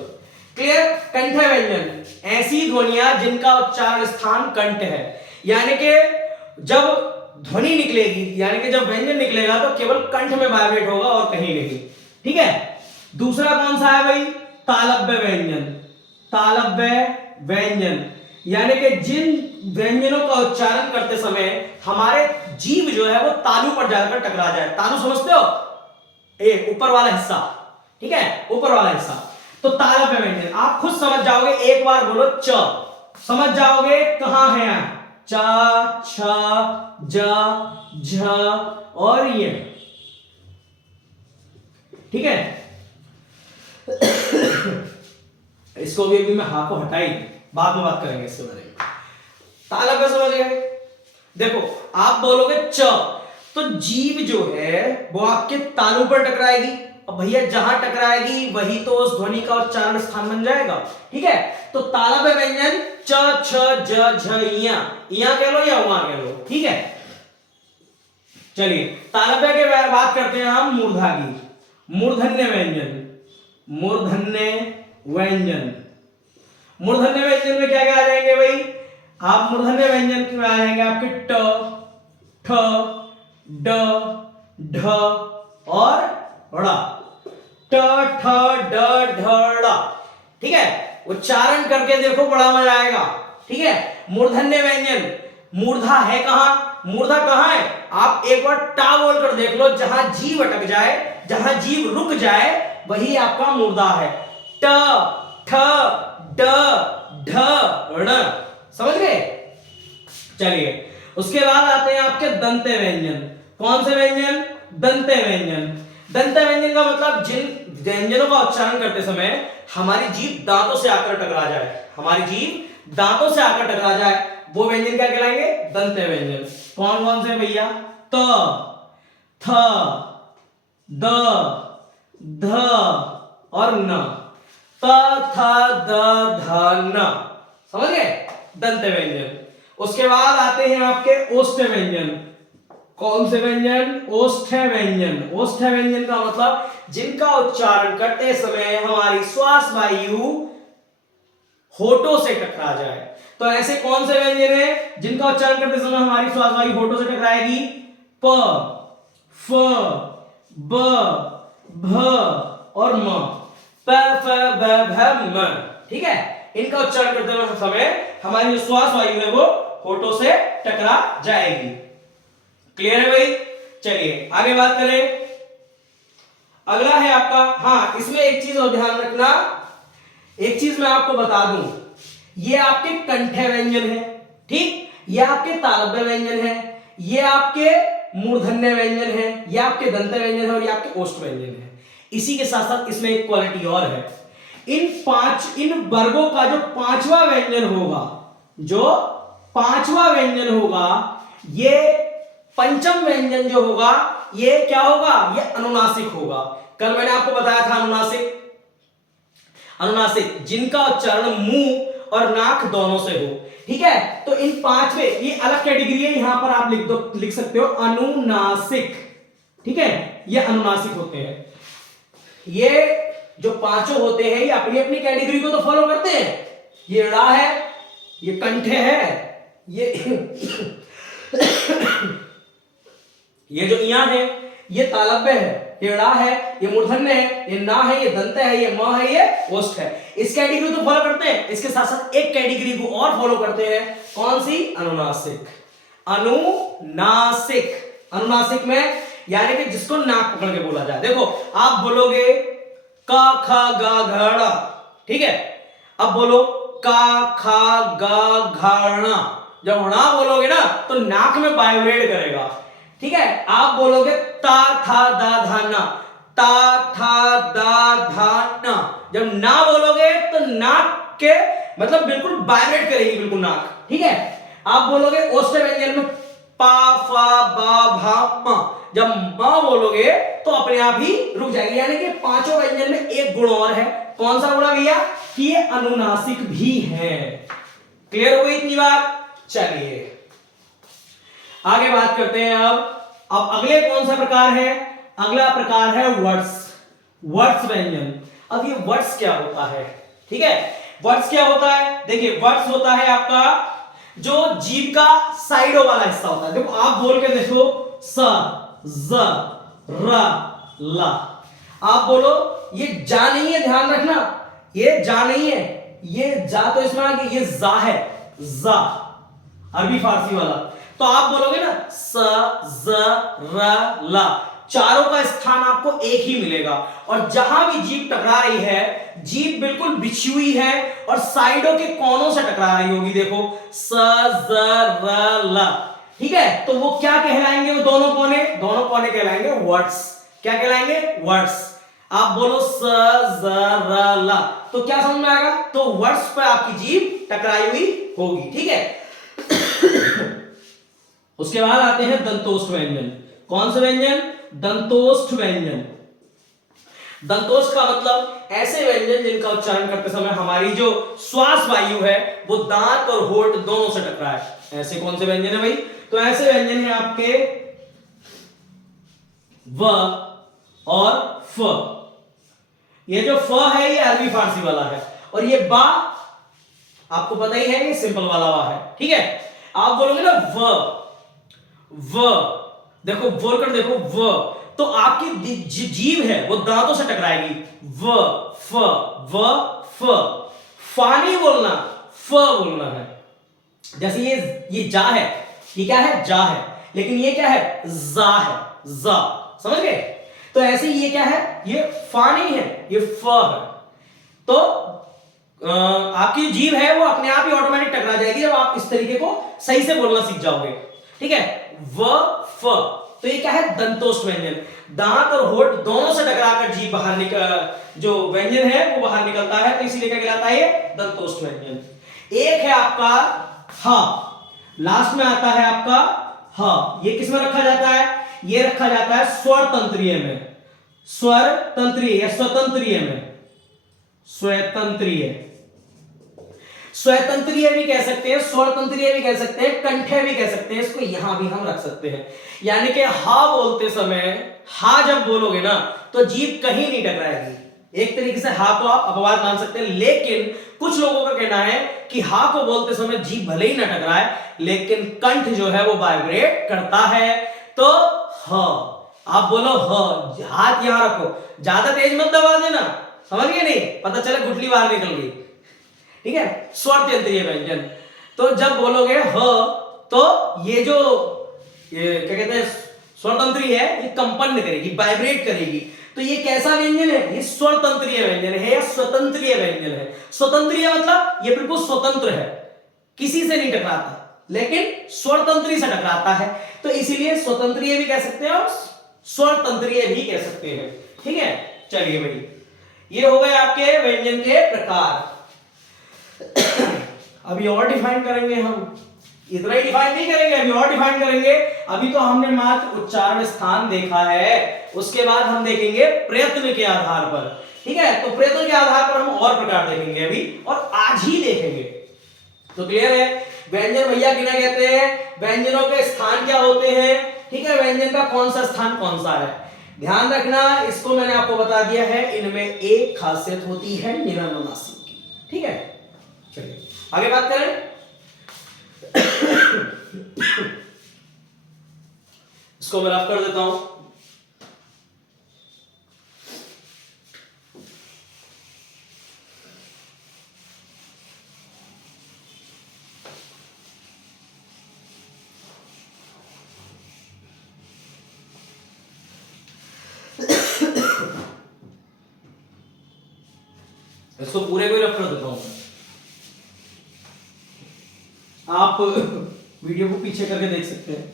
क्लियर? कंठ व्यंजन ऐसी ध्वनियां जिनका उच्चारण स्थान कंठ है, यानी कि जब ध्वनि निकलेगी यानी कि जब व्यंजन निकलेगा तो केवल कंठ में वाइब्रेट होगा और कहीं नहीं। ठीक है, दूसरा कौन सा है भाई? तालव्य व्यंजन। तालव्य व्यंजन यानी कि जिन व्यंजनों का उच्चारण करते समय हमारे जीभ जो है वो तालू पर जाकर टकरा जाए। तालू समझते हो? ऊपर वाला हिस्सा। ठीक है, ऊपर वाला हिस्सा। तो तालव्य व्यंजन आप खुद समझ जाओगे, एक बार बोलो च, समझ जाओगे कहां है? च, छ, ज, झ और ये। ठीक है, इसको भी अभी मैं हा को हटाई, बाद में बात करेंगे इसके बारे में। तालव्य समझ गए? देखो आप बोलोगे च तो जीभ जो है वो आपके तालू पर टकराएगी। अब भैया जहां टकराएगी वही तो उस ध्वनि का उच्चारण स्थान बन जाएगा। ठीक है, तो तालव्य व्यंजन च, छ, ज, झ, इया कह लो या उमा कह लो। ठीक है, चलिए तालव्य के बात करते हैं हम मूर्धा की। मूर्धन्य व्यंजन। मूर्धन्य व्यंजन, मूर्धन्य व्यंजन में क्या क्या आ जाएंगे भाई? आप मूर्धन्य व्यंजन में आ जाएंगे आपके ट, ठ, ड, ढ और ड़। ट, ठ, ड, ढ, ड़। ठीक है, उच्चारण करके देखो बड़ा मजा आएगा। ठीक है, मूर्धन्य व्यंजन, मूर्धा है कहां? मूर्धा कहां है? आप एक बार टा बोल कर देख लो, जहां जीभ अटक जाए, जहां जीभ रुक जाए वही आपका मूर्धा है। ट, ठ, ड, ढ, ण। समझ गए? चलिए उसके बाद आते हैं आपके दंत्य व्यंजन। कौन से व्यंजन? दंत्य व्यंजन। दंत्य व्यंजन का मतलब जिन व्यंजनों का उच्चारण करते समय हमारी जीभ दांतों से आकर टकरा जाए, हमारी जीभ दांतों से आकर टकरा जाए, वो व्यंजन क्या कहलाएंगे? दंत्य व्यंजन। कौन कौन से भैया? त, थ, द, ध और न। त, थ, द, ध, न। समझ गए? दंत्य व्यंजन। उसके बाद आते हैं आपके ओष्ठ व्यंजन। कौन से व्यंजन? ओष्ठ व्यंजन। ओष्ठ व्यंजन का मतलब जिनका उच्चारण करते समय हमारी श्वास वायु होठों से टकरा जाए। तो ऐसे कौन से व्यंजन है जिनका उच्चारण करते समय हमारी श्वास वायु होठों से टकराएगी? प, फ, ब, भ और म। प, फ, ब, भ, म। ठीक है, इनका उच्चारण करते समय हमारी जो श्वास वायु है वो होठों से टकरा जाएगी। क्लियर है भाई? चलिए आगे बात करें। अगला है आपका, हाँ इसमें एक चीज और ध्यान रखना, एक चीज मैं आपको बता दूं, ये आपके कंठ्य व्यंजन है। ठीक, ये आपके तालव्य व्यंजन है, ये आपके मूर्धन्य व्यंजन है, ये आपके दंत व्यंजन है और ये आपके ओष्ठ व्यंजन है। इसी के साथ साथ इसमें एक क्वालिटी और है, इन वर्गों का जो पांचवा व्यंजन होगा, जो पांचवा व्यंजन होगा, ये पंचम व्यंजन जो होगा ये क्या होगा, ये अनुनासिक होगा। कल मैंने आपको बताया था अनुनासिक जिनका उच्चारण मुंह और नाक दोनों से हो, ठीक है। तो इन पांचवे, ये अलग कैटेगरी है, यहां पर आप लिख सकते हो अनुनासिक, ठीक है, ये अनुनासिक होते हैं। ये जो पांचों होते हैं ये अपनी अपनी कैटेगरी को तो फॉलो करते हैं। ये ड़ा है, ये कंठ है, ये जो इया है ये तालव्य है, ये ड़ा है, ये मूर्धन्य है, ये ना है, ये दंत है, ये म है, ये ओष्ठ है। इस कैटेगरी को फॉलो करते हैं। इसके साथ साथ एक कैटेगरी को और फॉलो करते हैं, कौन सी, अनुनासिक। अनुनासिक में यानी कि जिसको नाक पकड़ के बोला जाए। देखो आप बोलोगे का खा गा घड़ा, ठीक है, अब बोलो का खा गा घाना, जब णा बोलोगे ना तो नाक में वाइब्रेट करेगा, ठीक है। आप बोलोगे ता था दा धा ना, ता था दा धा ना, जब ना बोलोगे तो नाक के मतलब बिल्कुल वाइब्रेट करेगी, बिल्कुल नाक, ठीक है। आप बोलोगे ओष्ठ व्यंजन में पा फा बा भा मा, जब मां बोलोगे तो अपने आप ही रुक जाएगी। यानी कि पांचों व्यंजन में एक गुण और है, कौन सा गुण भैया, कि ये अनुनासिक भी है। क्लियर हो गई इतनी बात। चलिए आगे बात करते हैं। अब अगले कौन सा प्रकार है, अगला प्रकार है वर्ड्स व्यंजन। अब ये वर्ड्स क्या होता है, ठीक है, वर्ड्स क्या होता है, देखिए वर्ड्स होता है आपका जो जीभ का साइडों वाला हिस्सा होता है। देखो आप बोल के देखो स ज र ला, आप बोलो ये जा नहीं है, ध्यान रखना ये जा नहीं है, ये जा तो इसमें आ गया, ये जा है, जा अरबी फारसी वाला। तो आप बोलोगे ना स ज र ला, चारों का स्थान आपको एक ही मिलेगा और जहां भी जीभ टकरा रही है, जीभ बिल्कुल बिछी हुई है और साइडों के कोनों से टकरा रही होगी। देखो स ज र ला, ठीक है, तो वो क्या कहलाएंगे, वो दोनों कोने कहलाएंगे वर्ड्स। क्या कहलाएंगे, वर्ड्स। आप बोलो स ज र ला, तो क्या समझ में आएगा, तो वर्ड्स पर आपकी जीभ टकराई हुई होगी, ठीक है। उसके बाद आते हैं दंतोष्ठ व्यंजन। कौन से व्यंजन, दंतोष्ठ व्यंजन। दंतोष्ठ का मतलब ऐसे व्यंजन जिनका उच्चारण करते समय हमारी जो श्वास वायु है वो दांत और होठ दोनों से टकराए। ऐसे कौन से व्यंजन है भाई, तो ऐसे व्यंजन है आपके व और फ। ये जो फ है ये अरबी फारसी वाला है और ये बा आपको पता ही है, ये सिंपल वाला वा है, ठीक है। आप बोलोगे ना व, देखो बोल कर देखो व, तो आपकी जीभ है वो दांतों से टकराएगी। व फ, फा नहीं बोलना, फ बोलना है। जैसे ये जा है, ये क्या है, जा है, लेकिन ये क्या है, जा है, जा, समझ गए। तो ऐसे ये क्या है, ये फा नहीं है, ये फ है। तो आपकी जीभ है वो अपने आप ही ऑटोमेटिक टकरा जाएगी जब आप इस तरीके को सही से बोलना सीख जाओगे, ठीक है। व फ, तो ये क्या है, दंतोष्ठ व्यंजन। दांत और होठ दोनों से टकराकर जीभ बाहर निकल, जो व्यंजन है वो बाहर निकलता है, तो इसीलिए क्या कहलाता है, ये दंतोष्ठ व्यंजन। एक है आपका ह, लास्ट में आता है आपका ह। ये किसमें रखा जाता है, ये रखा जाता है स्वर तंत्रीय में, स्वर तंत्रीय या स्वतंत्रीय में, स्वतंत्रीय, स्वतंत्रीय भी कह सकते हैं, स्वतंत्रीय भी कह सकते हैं, कंठ्य भी कह सकते हैं, इसको यहां भी हम रख सकते हैं। यानी कि हा बोलते समय, हा जब बोलोगे ना तो जीभ कहीं नहीं टकराएगी। एक तरीके से हा को आप अपवाद मान सकते हैं, लेकिन कुछ लोगों का कहना है कि हा को बोलते समय जीभ भले ही ना टकराए लेकिन कंठ जो है वो वाइब्रेट करता है। तो ह, आप बोलो ह, हाथ यहां रखो, ज्यादा तेज मत दबा देना, समझ गए, नहीं पता चले गुठली बाहर निकल गई, ठीक है। स्वर तंत्रीय व्यंजन, तो जब बोलोगे ह तो ये जो क्या कहते हैं स्वतंत्री है, ये कंपन करेगी, वाइब्रेट करेगी। तो ये कैसा व्यंजन है, ये स्वतंत्रीय व्यंजन है या स्वतंत्रीय व्यंजन है। स्वतंत्रीय मतलब ये बिल्कुल स्वतंत्र है, किसी से नहीं टकराता, लेकिन स्वर तंत्री से टकराता है, तो इसीलिए स्वतंत्रीय भी कह सकते हैं और स्वर तंत्रीय भी कह सकते हैं। ठीक है, चलिए भाई, ये हो गए आपके व्यंजन के प्रकार। अभी और डिफाइन करेंगे हम, इतना ही डिफाइन नहीं करेंगे, अभी और डिफाइन करेंगे। अभी तो हमने मात्र उच्चारण स्थान देखा है, उसके बाद हम देखेंगे प्रयत्न के आधार पर। ठीक है, तो प्रयत्न के आधार पर हम और प्रकार देखेंगे अभी, और आज ही देखेंगे। तो क्लियर है, व्यंजन भैया किन्हें कहते हैं, व्यंजनों के स्थान क्या होते हैं। ठीक है, व्यंजन का कौन सा स्थान कौन सा है, ध्यान रखना, इसको मैंने आपको बता दिया है। इनमें एक खासियत होती है निरनुनासिक की। ठीक है, चलिए आगे बात करें। इसको मैं रफ कर देता हूं। इसको पूरे को रफ कर देता हूं, आप वीडियो को पीछे करके देख सकते हैं।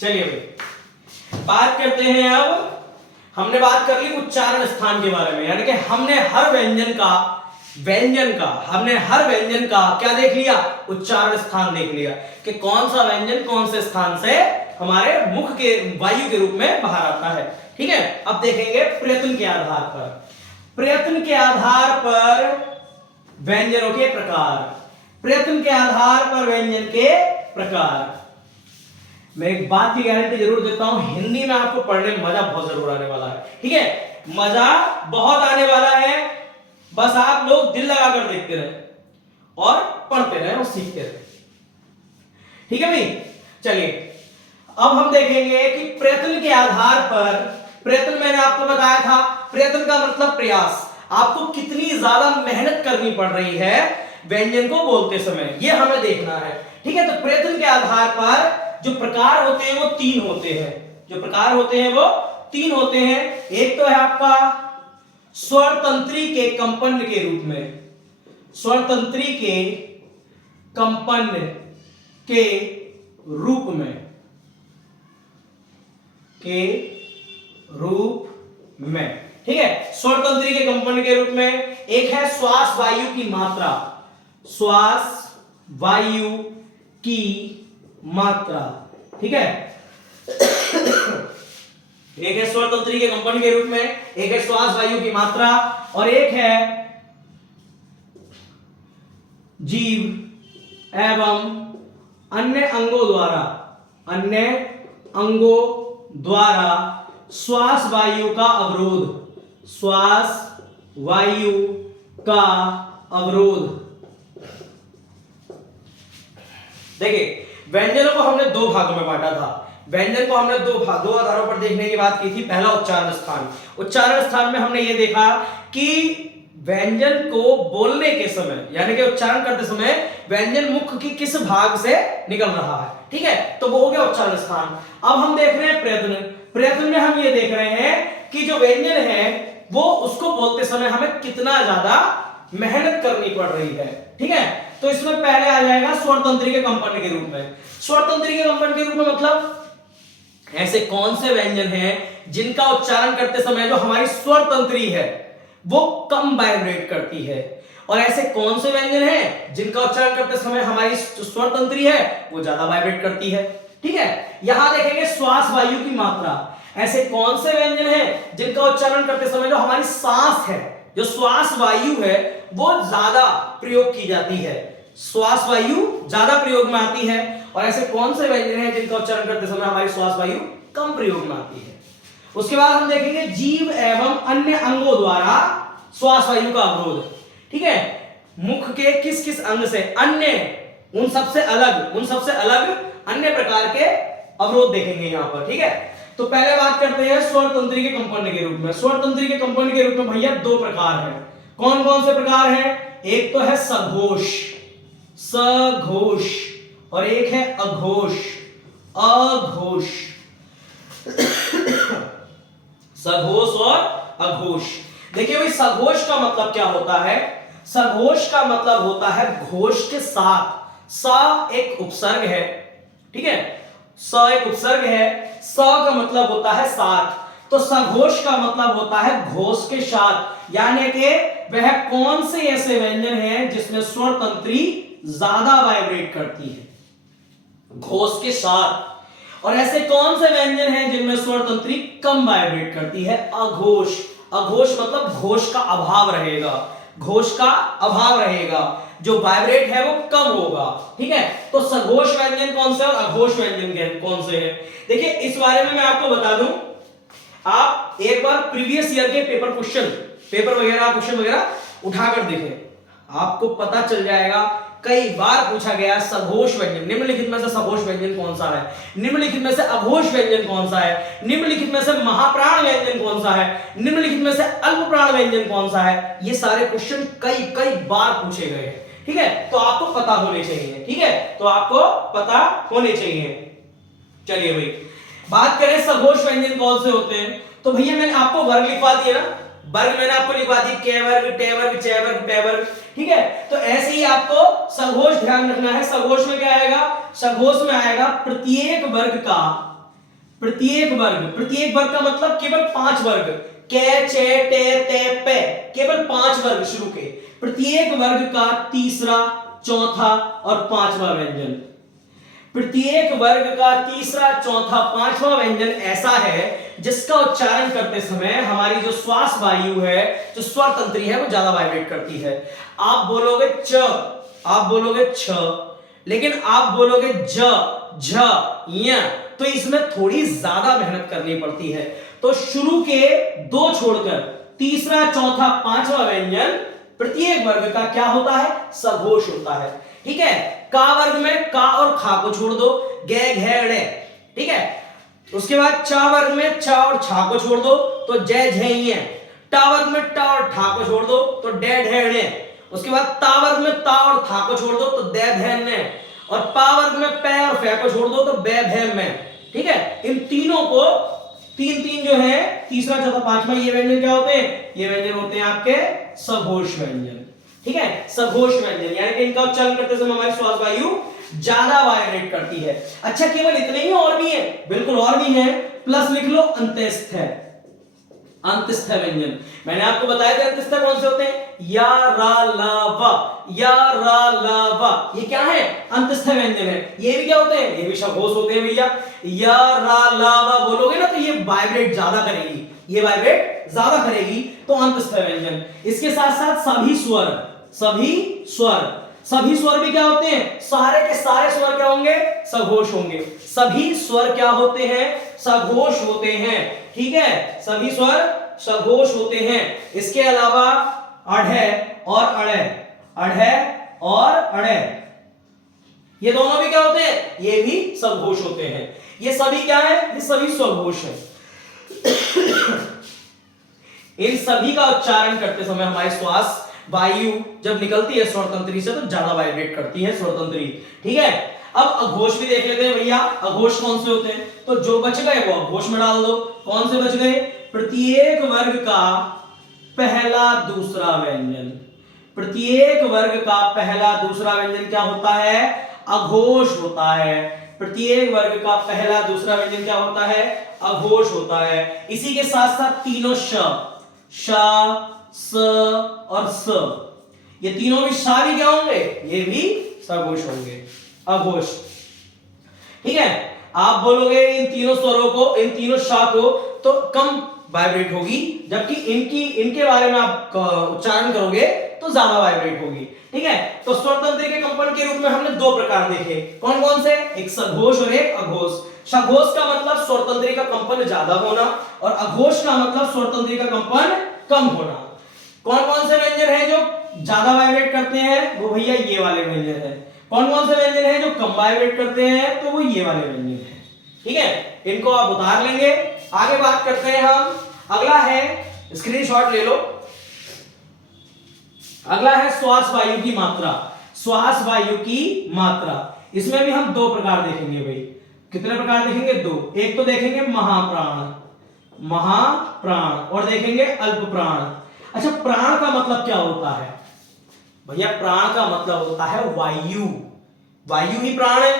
चलिए भाई, बात करते हैं अब। हमने बात कर ली उच्चारण स्थान के बारे में, यानी कि हमने हर व्यंजन का क्या देख लिया, उच्चारण स्थान देख लिया कि कौन सा व्यंजन कौन से स्थान से हमारे मुख के वायु के रूप में बाहर आता है। ठीक है, अब देखेंगे प्रयत्न के आधार पर। प्रयत्न के आधार पर व्यंजनों के प्रकार, प्रयत्न के आधार पर व्यंजन के प्रकार। मैं एक बात की गारंटी जरूर देता हूं, हिंदी में आपको पढ़ने में मजा बहुत जरूर आने वाला है। ठीक है, मजा बहुत आने वाला है, बस आप लोग दिल लगाकर देखते रहे और पढ़ते रहे और सीखते रहे। ठीक है भाई, चलिए अब हम देखेंगे कि प्रयत्न के आधार पर, प्रयत्न मैंने आपको बताया था, प्रयत्न का मतलब प्रयास, आपको कितनी ज्यादा मेहनत करनी पड़ रही है व्यंजन को बोलते समय, यह हमें देखना है। ठीक है, तो प्रयत्न के आधार पर जो प्रकार होते हैं वो तीन होते हैं, जो प्रकार होते हैं वो तीन होते हैं। एक तो है आपका स्वर तंत्री के कंपन के रूप में, स्वर तंत्री के कंपन के रूप में, के रूप में। ठीक है, स्वर तंत्री के कंपन के रूप में। एक है श्वास वायु की मात्रा, श्वास वायु की मात्रा। ठीक है, एक है स्वर तंत्री के कंपन के रूप में, एक है श्वास वायु की मात्रा, और एक है जीव एवं अन्य अंगों द्वारा, अन्य अंगों द्वारा श्वास वायु का अवरोध, श्वास वायु का अवरोध। देखिए, व्यंजनों को हमने दो भागों में बांटा था। व्यंजन को हमने दो आधारों पर देखने की बात की थी। पहला उच्चारण स्थान, उच्चारण स्थान में हमने ये देखा कि व्यंजन को बोलने के समय, यानी कि उच्चारण करते समय व्यंजन मुख की किस भाग से निकल रहा है। ठीक है, तो वो हो गया उच्चारण स्थान। अब हम देख रहे हैं प्रयत्न। प्रयत्न में हम ये देख रहे हैं कि जो व्यंजन है वो, उसको बोलते समय हमें कितना ज्यादा मेहनत करनी पड़ रही है। ठीक है, तो इसमें पहले आ जाएगा स्वर तंत्री के कंपन के रूप में। स्वर तंत्री के कंपन के रूप में मतलब ऐसे कौन से व्यंजन हैं जिनका उच्चारण करते समय जो हमारी स्वर तंत्री है वो कम वाइब्रेट करती है, और ऐसे कौन से व्यंजन हैं जिनका उच्चारण करते समय हमारी स्वर तंत्री है वो ज्यादा वाइब्रेट करती है। ठीक है, यहां देखेंगे श्वास वायु की मात्रा, ऐसे कौन से व्यंजन हैं जिनका उच्चारण करते समय जो हमारी सांस है, जो श्वास वायु है वो ज्यादा प्रयोग की जाती है, श्वास वायु ज्यादा प्रयोग में आती है, और ऐसे कौन से व्यंजन हैं जिनका उच्चारण करते समय हमारी श्वास वायु कम प्रयोग में आती है। उसके बाद हम देखेंगे जीव एवं अन्य अंगों द्वारा श्वास वायु का अवरोध। ठीक है, मुख के किस किस अंग से, अन्य, उन सबसे अलग अन्य प्रकार के अवरोध देखेंगे यहां पर। ठीक है, तो पहले बात करते हैं स्वर तंत्री के कंपन के रूप में। स्वर तंत्री के कंपन के रूप में भैया दो प्रकार हैं। कौन कौन से प्रकार हैं? एक तो है सघोष, सघोष, और एक है अघोष, अघोष। सघोष और अघोष। देखिए भाई, सघोष का मतलब क्या होता है? सघोष का मतलब होता है घोष के साथ। स एक उपसर्ग है, ठीक है, स एक उपसर्ग है, स का मतलब होता है साथ, तो सघोष का मतलब होता है घोष के साथ, यानी कि वह कौन से ऐसे व्यंजन हैं जिसमें स्वर तंत्री ज्यादा वाइब्रेट करती है, घोष के साथ। और ऐसे कौन से व्यंजन हैं जिनमें स्वर तंत्री कम वाइब्रेट करती है? अघोष। अघोष मतलब घोष का अभाव रहेगा, घोष का अभाव रहेगा, जो वाइब्रेट है वो कम होगा, ठीक है। तो सघोष व्यंजन कौन से और अघोष व्यंजन कौन से हैं? देखिए, इस बारे में मैं आपको बता दूं, आप एक बार प्रीवियस ईयर के पेपर वगैरह क्वेश्चन वगैरह उठाकर देखें, आपको पता चल जाएगा। कई बार पूछा गया सघोष व्यंजन, निम्नलिखित में से सघोष व्यंजन कौन सा है, निम्नलिखित में से अघोष व्यंजन कौन सा है, निम्नलिखित में से महाप्राण व्यंजन कौन सा है, निम्नलिखित में से अल्प प्राण व्यंजन कौन सा है। ये सारे क्वेश्चन कई बार पूछे गए हैं, ठीक है, तो आपको पता होने चाहिए, ठीक है, तो आपको पता होने चाहिए। चलिए भाई, बात करें सघोष व्यंजन कौन से होते हैं, तो भैया मैंने आपको वर्ग लिखवा दिया ना, वर्ग मैंने आपको लिखवा दी, के वर्ग, टे वर्ग, चे वर्ग, पे वर्ग, ठीक है। तो ऐसे ही आपको सघोष ध्यान रखना है। सघोष में क्या आएगा? सघोष में आएगा प्रत्येक वर्ग का, प्रत्येक वर्ग का मतलब केवल 5 वर्ग, के, चे, टे, ते, पे, केवल 5 वर्ग शुरू के, प्रत्येक वर्ग का तीसरा, चौथा और पांचवा व्यंजन। प्रत्येक वर्ग का तीसरा, चौथा, पांचवा व्यंजन ऐसा है जिसका उच्चारण करते समय हमारी जो श्वास वायु है, जो स्वर तंत्री है, वो ज्यादा वाइब्रेट करती है। आप बोलोगे च, आप बोलोगे छ, लेकिन आप बोलोगे ज, झ, य, तो इसमें थोड़ी ज्यादा मेहनत करनी पड़ती है। तो शुरू के 2 छोड़कर तीसरा, चौथा, पांचवा व्यंजन प्रत्येक वर्ग का क्या होता है? सघोष होता है, ठीक है। का वर्ग में का और खा को छोड़ दो, गे, घे, ड़े, ठीक है। उसके बाद चा वर्ग में चा और छा को छोड़ दो तो जय, झे, ये। टा वर्ग में टा और ठा को छोड़ दो तो डे, ढे, णे। उसके बाद ता वर्ग में ता और था को छोड़ दो तो दे, भे, ने। और पा वर्ग में पे और फे को छोड़ दो तो बे, भे, में, ठीक है। इन तीनों को तीन जो है, तीसरा, चौथा, पांचवा, ये व्यंजन क्या होते हैं? ये व्यंजन होते हैं आपके सघोष व्यंजन, ठीक है, सघोष व्यंजन, यानी कि इनका उच्चारण करते समय हमारी श्वास वायु ज्यादा वाइब्रेट करती है। अच्छा, केवल इतने ही और भी है? बिल्कुल और भी है, प्लस लिख लो अंत्यस्थ है, अंत्यस्थ व्यंजन। मैंने आपको बताया था अंत्यस्थ कौन से होते हैं? या, रा, ला, वा, या, रा, ला, वा, ये क्या है? अंत्यस्थ व्यंजन है। ये भी क्या होते हैं? ये भी सघोष होते हैं भैया। या, रा, ला, वा बोलोगे ना तो ये वाइब्रेट ज्यादा करेगी, ये वाइब्रेट ज्यादा करेगी, तो अंत्यस्थ व्यंजन। इसके साथ साथ सभी स्वर, सभी स्वर, सभी स्वर भी क्या होते हैं? सारे के सारे स्वर क्या होंगे? सघोष होंगे। सभी स्वर क्या होते हैं? सघोष होते हैं, ठीक है, सभी स्वर सघोष होते हैं। इसके अलावा अढ़े और अड़े, अढ़े और अड़े, ये दोनों भी क्या होते हैं? ये भी सघोष होते हैं। ये सभी क्या है? ये सभी सघोष है। इन सभी का उच्चारण करते समय हमारी श्वास वायु जब निकलती है स्वर तंत्री से तो ज्यादा वाइब्रेट करती है स्वर तंत्री, ठीक है। अब अघोष भी देख लेते हैं भैया, अघोष कौन से होते हैं? तो जो बच गए वो अघोष में डाल दो। कौन से बच गए? प्रत्येक वर्ग का पहला, दूसरा व्यंजन। प्रत्येक वर्ग का पहला, दूसरा व्यंजन क्या होता है? अघोष होता है। प्रत्येक वर्ग का पहला, दूसरा व्यंजन क्या होता है? अघोष होता है। इसी के साथ साथ तीनों श, स और स, ये तीनों भी सा भी क्या होंगे? ये भी सघोष होंगे, अघोष, ठीक है। आप बोलोगे इन तीनों स्वरों को, इन तीनों सा को तो कम वाइब्रेट होगी, जबकि इनके बारे में आप उच्चारण करोगे तो ज्यादा वाइब्रेट होगी, ठीक है। तो स्वर तंत्र के कंपन के रूप में हमने 2 प्रकार देखे, कौन कौन से? एक सघोष और एक अघोष। सघोष का मतलब स्वर तंत्र का कंपन ज्यादा होना और अघोष का मतलब स्वर तंत्र का कंपन कम होना। कौन कौन से व्यंजन है जो ज्यादा वाइब्रेट करते हैं? वो भैया ये वाले व्यंजन है। कौन कौन से व्यंजन है जो कम वाइब्रेट करते हैं? तो वो ये वाले व्यंजन है, ठीक है। इनको आप उतार लेंगे। आगे बात करते हैं हम, अगला है, स्क्रीनशॉट ले लो, अगला है श्वास वायु की मात्रा। श्वास वायु की मात्रा, इसमें भी हम 2 प्रकार देखेंगे भाई। कितने प्रकार देखेंगे? 2। एक तो देखेंगे महाप्राण, महाप्राण, और देखेंगे अल्प प्राण। अच्छा, प्राण का मतलब क्या होता है भैया? प्राण का मतलब होता है वायु। वायु ही प्राण है,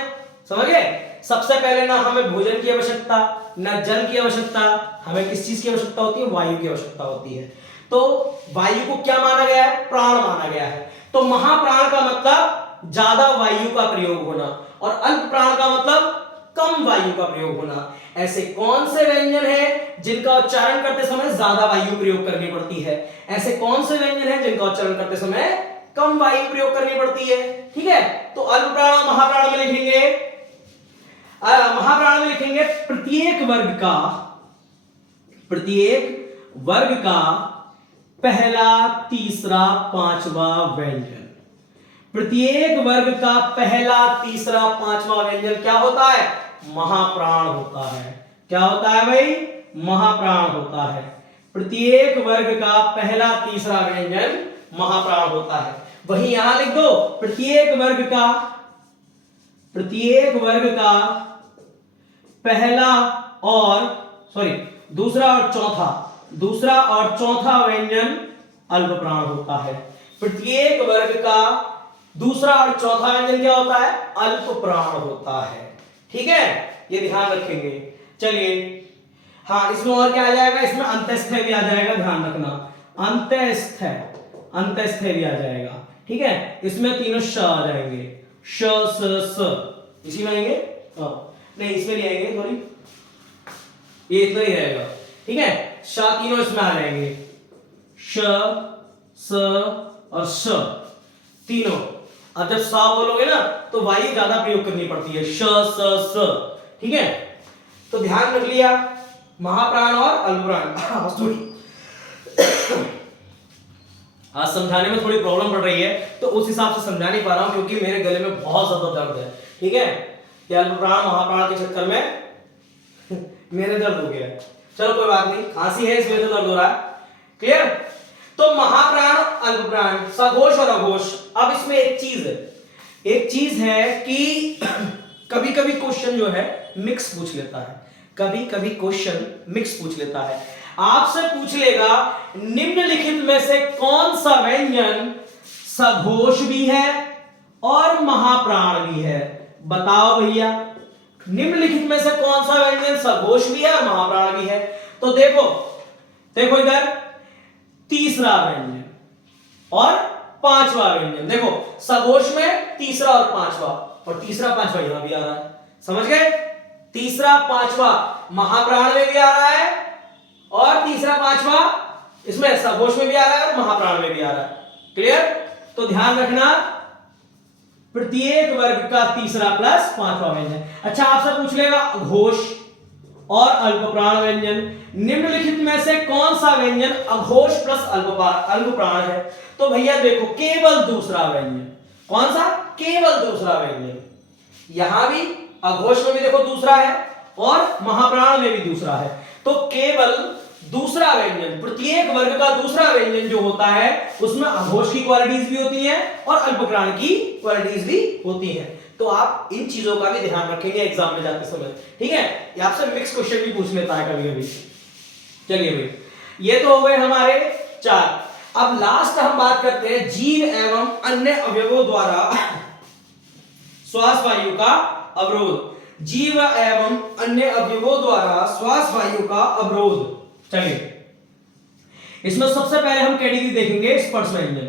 समझ गए? सबसे पहले ना हमें भोजन की आवश्यकता, ना जल की आवश्यकता, हमें किस चीज की आवश्यकता होती है? वायु की आवश्यकता होती है। तो वायु को क्या माना गया है? प्राण माना गया है। तो महाप्राण का मतलब ज्यादा वायु का प्रयोग होना, और अल्प प्राण का मतलब कम वायु का प्रयोग होना। ऐसे कौन से व्यंजन हैं जिनका उच्चारण करते समय ज्यादा वायु प्रयोग करनी पड़ती है? ऐसे कौन से व्यंजन हैं जिनका उच्चारण करते समय कम वायु प्रयोग करनी पड़ती है? ठीक है, तो अल्प प्राण और महाप्राण में लिखेंगे, महाप्राण में लिखेंगे प्रत्येक वर्ग का पहला, तीसरा, पांचवा व्यंजन। प्रत्येक वर्ग का पहला, तीसरा, पांचवा व्यंजन क्या होता है? महाप्राण होता है। क्या होता है भाई? महाप्राण होता है। प्रत्येक वर्ग का पहला, तीसरा व्यंजन महाप्राण होता है। वही यहां लिख दो, प्रत्येक वर्ग का पहला और दूसरा और चौथा व्यंजन अल्प प्राण होता है। प्रत्येक वर्ग का दूसरा और चौथा व्यंजन क्या होता है? अल्प प्राण होता है। ठीक है, ये ध्यान रखेंगे। चलिए, हाँ, इसमें और क्या आ जाएगा? इसमें अंत्यस्थ भी आ जाएगा, ध्यान रखना। अंत्यस्थ भी आ जाएगा। ठीक है, इसमें तीनों श आ जाएंगे, श, स, इसी में आएंगे। नहीं, इसमें नहीं आएंगे, सॉरी, ये इतना ही रहेगा। ठीक है, श तीनों इसमें आ जाएंगे, श, स और श तीनों। अब जब स बोलोगे ना तो वायु ज्यादा प्रयोग करनी पड़ती है, श, स। ठीक है, तो ध्यान रख लिया, महाप्राण और अल्पप्राण। आज समझाने में थोड़ी प्रॉब्लम पड़ रही है, तो उस हिसाब से समझा नहीं पा रहा हूं, क्योंकि मेरे गले में बहुत ज्यादा दर्द है। ठीक है, अल्पप्राण महाप्राण के चक्कर में मेरे दर्द हो गया है। चलो कोई बात नहीं, खांसी है इसमें तो दर्द हो रहा है। क्लियर? तो महाप्राण, अल्पप्राण, सघोष और अघोष। अब इसमें एक चीज है कि कभी कभी क्वेश्चन जो है मिक्स पूछ लेता है, आपसे पूछ लेगा निम्नलिखित में से कौन सा व्यंजन सघोष भी है और महाप्राण भी है? बताओ भैया, निम्नलिखित में से कौन सा व्यंजन सघोष भी है और महाप्राण भी है? तो देखो इधर तीसरा व्यंजन और पांचवा व्यंजन। देखो, सघोष में तीसरा और पांचवा, और तीसरा पांचवा यहां भी आ रहा है, समझ गए? तीसरा पांचवा महाप्राण में भी आ रहा है, और तीसरा पांचवा इसमें सघोष में भी आ रहा है और महाप्राण में भी आ रहा है। क्लियर? तो ध्यान रखना, प्रत्येक वर्ग का तीसरा प्लस पांचवा व्यंजन। अच्छा, आपसे पूछ लेगा घोष और अल्पप्राण व्यंजन, निम्नलिखित में से कौन सा व्यंजन अघोष प्लस अल्पप्राण है? तो भैया देखो, केवल दूसरा व्यंजन। कौन सा? केवल दूसरा व्यंजन। यहां भी अघोष में भी देखो दूसरा है, और महाप्राण में भी दूसरा है। तो केवल दूसरा व्यंजन, प्रत्येक वर्ग का दूसरा व्यंजन जो होता है उसमें अघोष की क्वालिटीज भी होती हैं और अल्पप्राण की क्वालिटीज भी होती हैं। तो आप इन चीजों का भी ध्यान रखेंगे एग्जाम में जाते समय। ठीक है, ये आपसे मिक्स क्वेश्चन भी पूछ लेता है कभी कभी। चलिए भाई, ये तो हो गए हमारे 4। अब लास्ट हम बात करते हैं जीव एवं अन्य अवयवों द्वारा श्वास वायु का अवरोध। जीव एवं अन्य अवयवों द्वारा श्वास वायु का अवरोध। चलिए, इसमें सबसे पहले हम कैटेगरी देखेंगे स्पर्श व्यंजन।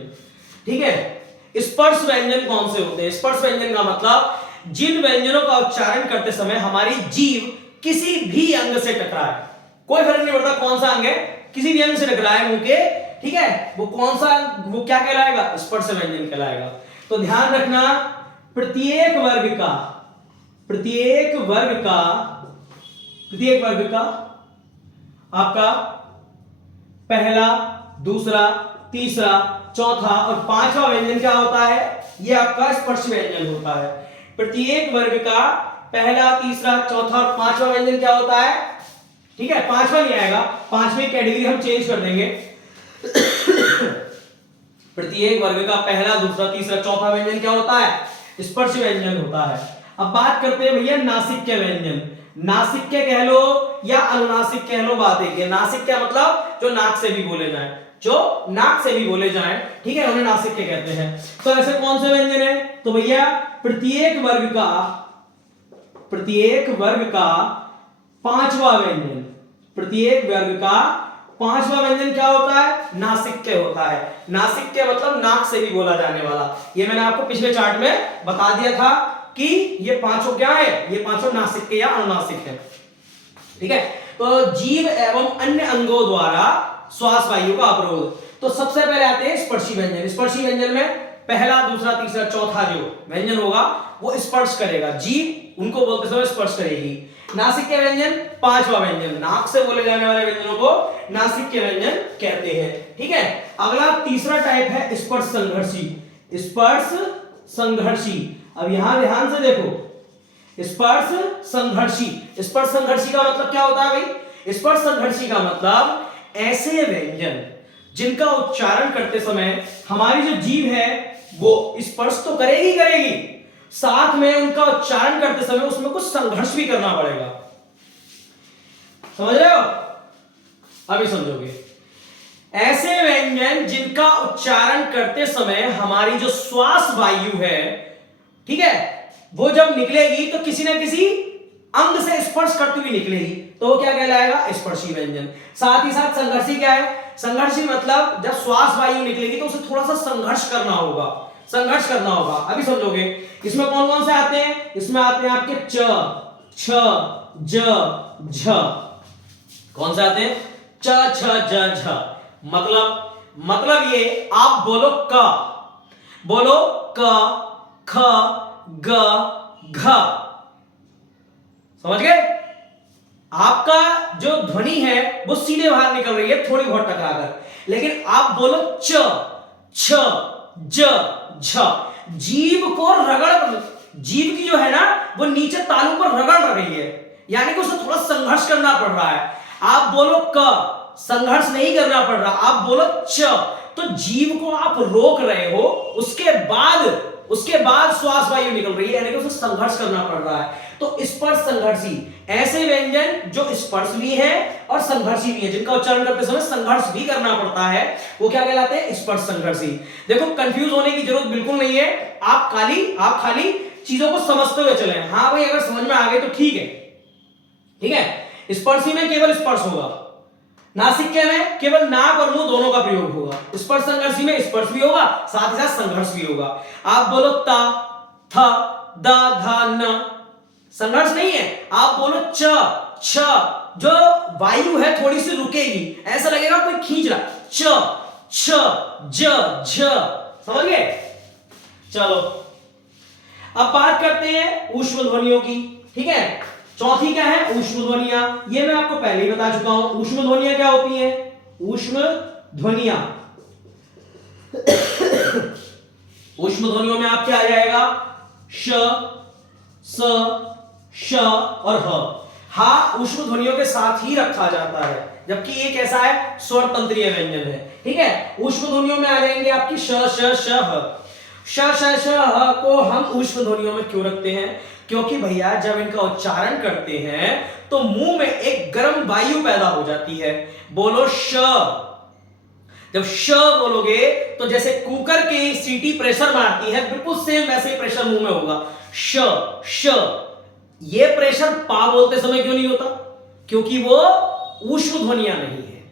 ठीक है, स्पर्श व्यंजन कौन से होते हैं? स्पर्श व्यंजन का मतलब जिन व्यंजनों का उच्चारण करते समय हमारी जीभ किसी भी अंग से टकराए, कोई फर्क नहीं पड़ता कौन सा अंग है, किसी भी अंग से टकराए मुंह के, ठीक है, वो क्या कहलाएगा? स्पर्श व्यंजन कहलाएगा। तो ध्यान रखना, प्रत्येक वर्ग का आपका पहला, दूसरा, तीसरा, चौथा और पांचवा व्यंजन क्या होता है? ये आपका स्पर्श व्यंजन होता है। प्रत्येक वर्ग का पहला, तीसरा, चौथा और पांचवा व्यंजन क्या होता है? ठीक है, पांचवा नहीं आएगा, पांचवी कैटेगरी हम चेंज कर देंगे। प्रत्येक वर्ग का पहला, दूसरा, तीसरा, चौथा व्यंजन क्या होता है? स्पर्श व्यंजन होता है। अब बात करते हैं भैया नासिक्य व्यंजन। नासिक्य कह लो या अनुनासिक कह लो, बात एक है। नासिक्य मतलब जो नाक से भी बोले जाए, जो नाक से भी बोले जाए, ठीक है, उन्हें नासिक्य कहते हैं। तो ऐसे कौन से व्यंजन है? तो भैया प्रत्येक वर्ग का पांचवा व्यंजन, प्रत्येक वर्ग का पांचवा व्यंजन क्या होता है? नासिक्य होता है। नासिक्य मतलब नाक से भी बोला जाने वाला। ये मैंने आपको पिछले चार्ट में बता दिया था कि ये पांचों क्या है, ये पांचों नासिक्य या अनुनासिक है, ठीक है। तो जीव एवं अन्य अंगों द्वारा श्वास वायु का अवरोध। तो सबसे पहले आते हैं स्पर्शी व्यंजन। स्पर्शी व्यंजन में पहला, दूसरा, तीसरा, चौथा जो व्यंजन होगा वो स्पर्श करेगा, जीव उनको बोलते समय स्पर्श करेगी। नासिक्य व्यंजन पांचवा व्यंजन, नाक से बोले जाने वाले व्यंजनों को नासिक्य व्यंजन कहते हैं, ठीक है। अगला तीसरा टाइप है स्पर्श संघर्षी। स्पर्श संघर्षी, अब यहां ध्यान से देखो, स्पर्श संघर्षी। स्पर्श संघर्षी का मतलब क्या होता है भाई? स्पर्श संघर्षी का मतलब ऐसे व्यंजन जिनका उच्चारण करते समय हमारी जो जीभ है वो स्पर्श तो करेगी करेगी, साथ में उनका उच्चारण करते समय उसमें कुछ संघर्ष भी करना पड़ेगा। समझ रहे हो? अभी समझोगे। ऐसे व्यंजन जिनका उच्चारण करते समय हमारी जो श्वास वायु है, ठीक है, वो जब निकलेगी तो किसी ना किसी अंग से स्पर्श करती हुई निकलेगी, तो वो क्या कहलाएगा? स्पर्शी व्यंजन। साथ ही साथ संघर्षी क्या है? संघर्षी मतलब जब श्वास वायु निकलेगी तो उसे थोड़ा सा संघर्ष करना होगा, संघर्ष करना होगा। अभी समझोगे। इसमें कौन कौन से आते हैं? इसमें आते हैं आपके च, छ, ज, झ। कौन से आते हैं? च, छ, ज, झ। मतलब ये आप बोलो क, बोलो क, ख, ग, घ, समझ गए? आपका जो ध्वनि है वो सीधे बाहर निकल रही है, थोड़ी बहुत टकराकर, लेकिन आप बोलो च, छ, ज, झ। जीभ को रगड़, जीभ की जो है ना वो नीचे तालू पर रगड़ रही है, यानी कि उसे थोड़ा संघर्ष करना पड़ रहा है। आप बोलो क, संघर्ष नहीं करना पड़ रहा, आप बोलो च, तो जीभ को आप रोक रहे हो, उसके बाद श्वास वायु निकल रही है, यानी कि उसे संघर्ष करना पड़ रहा है। तो स्पर्श संघर्षी ऐसे व्यंजन जो स्पर्श भी है और संघर्षी भी है, जिनका उच्चारण करते समय संघर्ष भी करना पड़ता है, वो क्या कहलाते हैं? स्पर्श संघर्षी। देखो कंफ्यूज होने की जरूरत बिल्कुल नहीं है, आप खाली चीजों को समझते हुए चलें। हाँ भाई, अगर समझ में आ गए तो ठीक है, ठीक है। स्पर्शी में केवल स्पर्श होगा, नासिक्य में केवल नाक और मुंह दोनों का प्रयोग होगा। स्पर्श संघर्षी में स्पर्श भी होगा, साथ ही साथ संघर्ष भी होगा। आप बोलो ता, थ, द, ध, न, संघर्ष नहीं है। आप बोलो च, छ, जो वायु है थोड़ी सी रुकेगी, ऐसा लगेगा कोई खींच रहा। च, छ, ज, झ, समझ गए? चलो अब बात करते हैं ऊष्म ध्वनियों की, ठीक है। चौथी क्या है? ऊष्म ध्वनियां। ये मैं आपको पहले ही बता चुका हूं। ऊष्म ध्वनियां क्या होती हैं? ऊष्म ध्वनियां ऊष्म ध्वनियों में आप क्या आ जाएगा? श, स, श और ह। हा ऊष्म ध्वनियों के साथ ही रखा जाता है, जबकि ये कैसा है? स्वर तंत्रीय व्यंजन है, ठीक है। ऊष्म ध्वनियों में आ जाएंगे आपकी श, श, श, ह। श, श, श, ह को हम ऊष्म ध्वनियों में क्यों रखते हैं? क्योंकि भैया जब इनका उच्चारण करते हैं तो मुंह में एक गर्म वायु पैदा हो जाती है। बोलो श। जब श बोलोगे तो जैसे कुकर की सीटी प्रेशर मारती है, बिल्कुल सेम वैसे ही प्रेशर मुंह में होगा। श, श। ये प्रेशर पा बोलते समय क्यों नहीं होता? क्योंकि वो ऊष्म ध्वनियां नहीं है।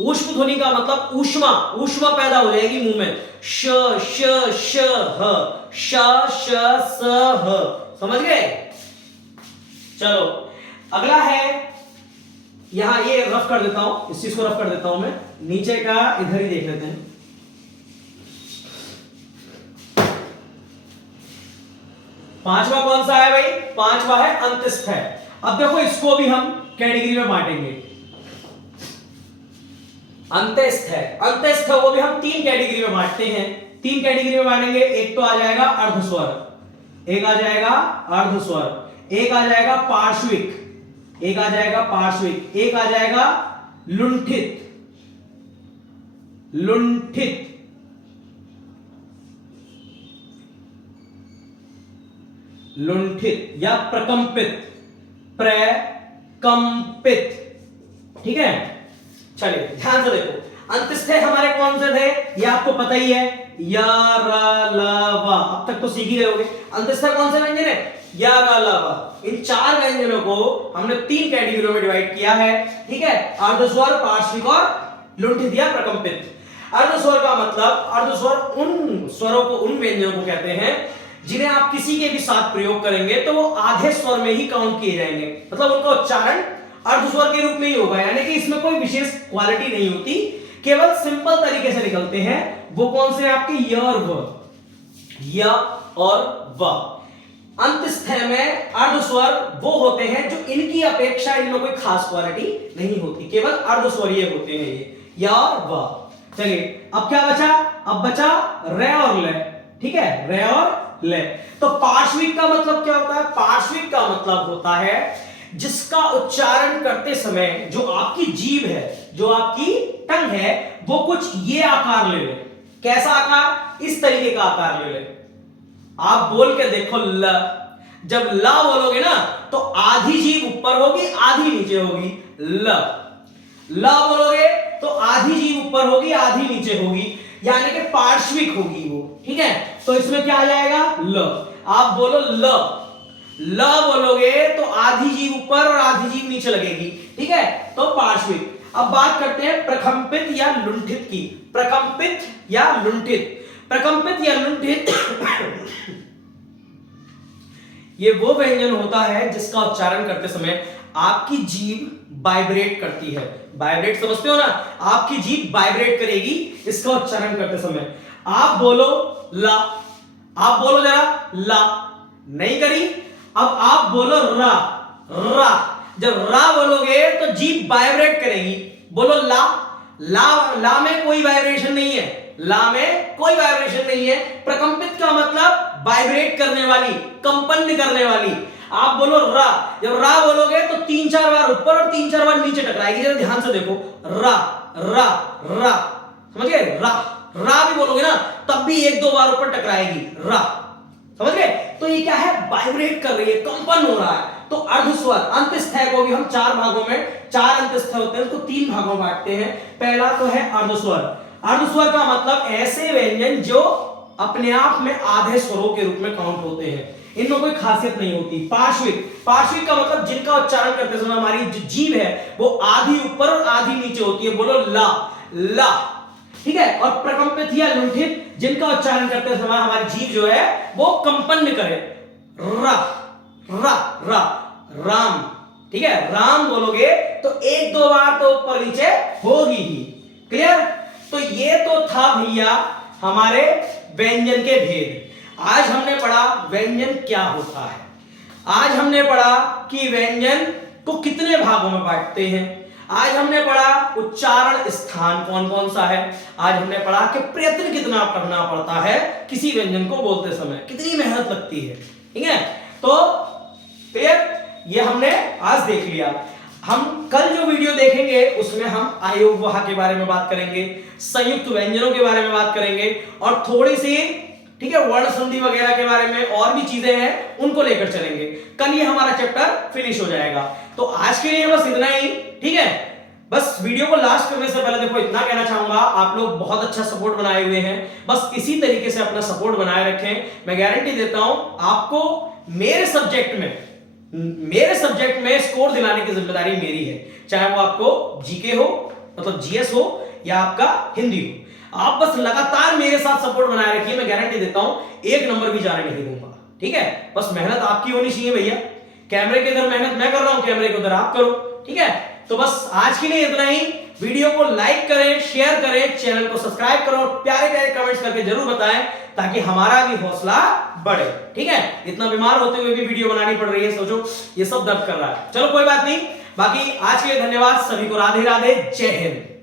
ऊष्म ध्वनि का मतलब ऊष्मा पैदा हो जाएगी मुंह में। श, श, श, ह, श, श, स, ह। समझ गए? चलो अगला है, यहां ये रफ कर देता हूं, इस चीज को रफ कर देता हूं मैं, नीचे का इधर ही देख लेते हैं। पांचवा कौन सा है भाई? पांचवा है अंतस्थ है। अब देखो इसको भी हम कैटेगरी में बांटेंगे। अंतस्थ है, अंतस्थ वो भी हम तीन कैटेगरी में बांटते हैं। तीन कैटेगरी में बांटेंगे। एक तो आ जाएगा अर्धस्वर, एक आ जाएगा अर्धस्वर, एक आ जाएगा पार्श्विक, एक आ जाएगा पार्श्विक, एक आ जाएगा लुंठित। लुंठित या प्रकंपित, प्रकंपित, ठीक है। चलिए ध्यान से देखो, अंतस्थ हमारे कौन से थे, ये आपको पता ही है, या रा ला वा, अब तक तो सीख ही रहे होगे। अंतस्थ कौन से व्यंजन है, या रा ला वा। इन चार व्यंजनों को हमने तीन कैटेगरियों में डिवाइड किया है, ठीक है। अर्धस्वर, पार्श्विक और लुंठित या प्रकंपित। अर्धस्वर का मतलब, अर्धस्वर उन स्वरों को, उन व्यंजनों को कहते हैं जिन्हें आप किसी के भी साथ प्रयोग करेंगे तो वो आधे स्वर में ही काउंट किए जाएंगे, मतलब उनका उच्चारण अर्धस्वर के रूप में ही होगा, यानी कि इसमें कोई विशेष क्वालिटी नहीं होती, केवल सिंपल तरीके से निकलते हैं। वो कौन से आपके, य और व, य और व। अंतस्थ में अर्धस्वर वो होते हैं जो इनकी अपेक्षा इनमें कोई खास क्वालिटी नहीं होती, केवल अर्धस्वरीय होते हैं ये, य और व। चलिए अब क्या बचा, अब बचा रे और ले, ठीक है, रे और ले। तो पार्श्विक का मतलब क्या होता है, पार्श्विक का मतलब होता है जिसका उच्चारण करते समय जो आपकी जीभ है, जो आपकी टंग है, वो कुछ ये आकार ले ले। कैसा आकार, इस तरीके का आकार ले ले। आप बोल के देखो ल, जब ला बोलोगे ना तो आधी जीभ ऊपर होगी, आधी नीचे होगी, ल। ला बोलोगे तो आधी जीभ ऊपर होगी, आधी नीचे होगी, यानी कि पार्श्विक होगी वो, ठीक है। तो इसमें क्या आ जाएगा, ल। आप बोलो ल, ल बोलोगे तो आधी जीभ ऊपर और आधी जीभ नीचे लगेगी, ठीक है, तो पार्श्विक। अब बात करते हैं प्रकंपित या लुंठित की। प्रकंपित या लुंठित, प्रकंपित या लुंठित ये वो व्यंजन होता है जिसका उच्चारण करते समय आपकी जीभ वाइब्रेट करती है। वाइब्रेट समझते हो ना, आपकी जीभ वाइब्रेट करेगी इसका उच्चारण करते समय। आप बोलो ला, आप बोलो जरा ला, नहीं करी। अब आप बोलो रा, रा। जब रा बोलोगे तो जीभ वाइब्रेट करेगी। बोलो ला, ला, ला में कोई वाइब्रेशन नहीं है, ला में कोई वाइब्रेशन नहीं है। प्रकंपित का मतलब वाइब्रेट करने वाली, कंपन करने वाली। आप बोलो रा, जब रा बोलोगे तो 3-4 बार ऊपर और 3-4 बार नीचे टकराएगी। जरा ध्यान से देखो, रा रा रा, समझ गए, रा। रा भी बोलोगे ना तब भी 1-2 बार ऊपर टकराएगी, रा, समझ गए। तो ये क्या है, वाइब्रेट कर रही है, कंपन हो रहा है। तो अर्धस्वर, अंतस्थ को भी हम 4 भागों में, 4 अंतस्थ होते हैं, उसको 3 भागों में बांटते हैं। पहला तो है अर्धस्वर। अर्धस्वर का मतलब ऐसे व्यंजन जो अपने आप में आधे स्वरों के रूप में काउंट होते हैं, इनमें कोई खासियत नहीं होती। पार्श्विक, पार्श्विक का मतलब जिनका उच्चारण करते समय हमारी जो जीभ है वो आधी ऊपर और आधी नीचे होती है। बोलो ला, ला, ठीक है। और प्रकंपित या लुंठित, जिनका उच्चारण करते समय हमारी जीभ जो है वो कंपन करे, रा, रा, रा, राम, ठीक है। राम बोलोगे तो 1-2 बार तो ऊपर नीचे होगी ही, क्लियर। तो ये तो था भैया हमारे व्यंजन के भेद। आज हमने पढ़ा व्यंजन क्या होता है। आज हमने पढ़ा कि व्यंजन को कितने भागों में बांटते हैं। आज हमने पढ़ा उच्चारण स्थान कौन कौन सा है। आज हमने पढ़ा कि प्रयत्न कितना करना पड़ता है किसी व्यंजन को बोलते समय, कितनी मेहनत लगती है, ठीक है। तो फिर ये हमने आज देख लिया। हम कल जो वीडियो देखेंगे उसमें हम आयोगवाह के बारे में बात करेंगे, संयुक्त व्यंजनों के बारे में बात करेंगे और थोड़ी सी, ठीक है, वर्ण संधि वगैरह के बारे में और भी चीजें हैं उनको लेकर चलेंगे। कल ये हमारा चैप्टर फिनिश हो जाएगा। तो आज के लिए बस इतना ही, ठीक है। बस वीडियो को लास्ट करने से पहले देखो इतना कहना चाहूंगा, आप लोग बहुत अच्छा सपोर्ट बनाए हुए हैं, बस इसी तरीके से अपना सपोर्ट बनाए रखें। मैं गारंटी देता हूं आपको मेरे सब्जेक्ट में स्कोर दिलाने की जिम्मेदारी मेरी है, चाहे वो आपको जीके हो, मतलब जीएस हो, या आपका हिंदी हो। आप बस लगातार मेरे साथ सपोर्ट बनाए रखिए, मैं गारंटी देता हूं 1 नंबर भी जाने नहीं दूंगा, ठीक है। बस मेहनत आपकी होनी चाहिए भैया। कैमरे के इधर मेहनत मैं कर रहा हूं, कैमरे के उधर आप करो, ठीक है। तो बस आज के लिए इतना ही। वीडियो को लाइक करें, शेयर करें, चैनल को सब्सक्राइब करो, प्यारे प्यारे कमेंट्स करके जरूर बताएं ताकि हमारा भी हौसला बढ़े, ठीक है। इतना बीमार होते हुए भी वीडियो बनानी पड़ रही है, सोचो ये सब दर्द कर रहा है। चलो कोई बात नहीं, बाकी आज के लिए धन्यवाद, सभी को राधे राधे, जय हिंद।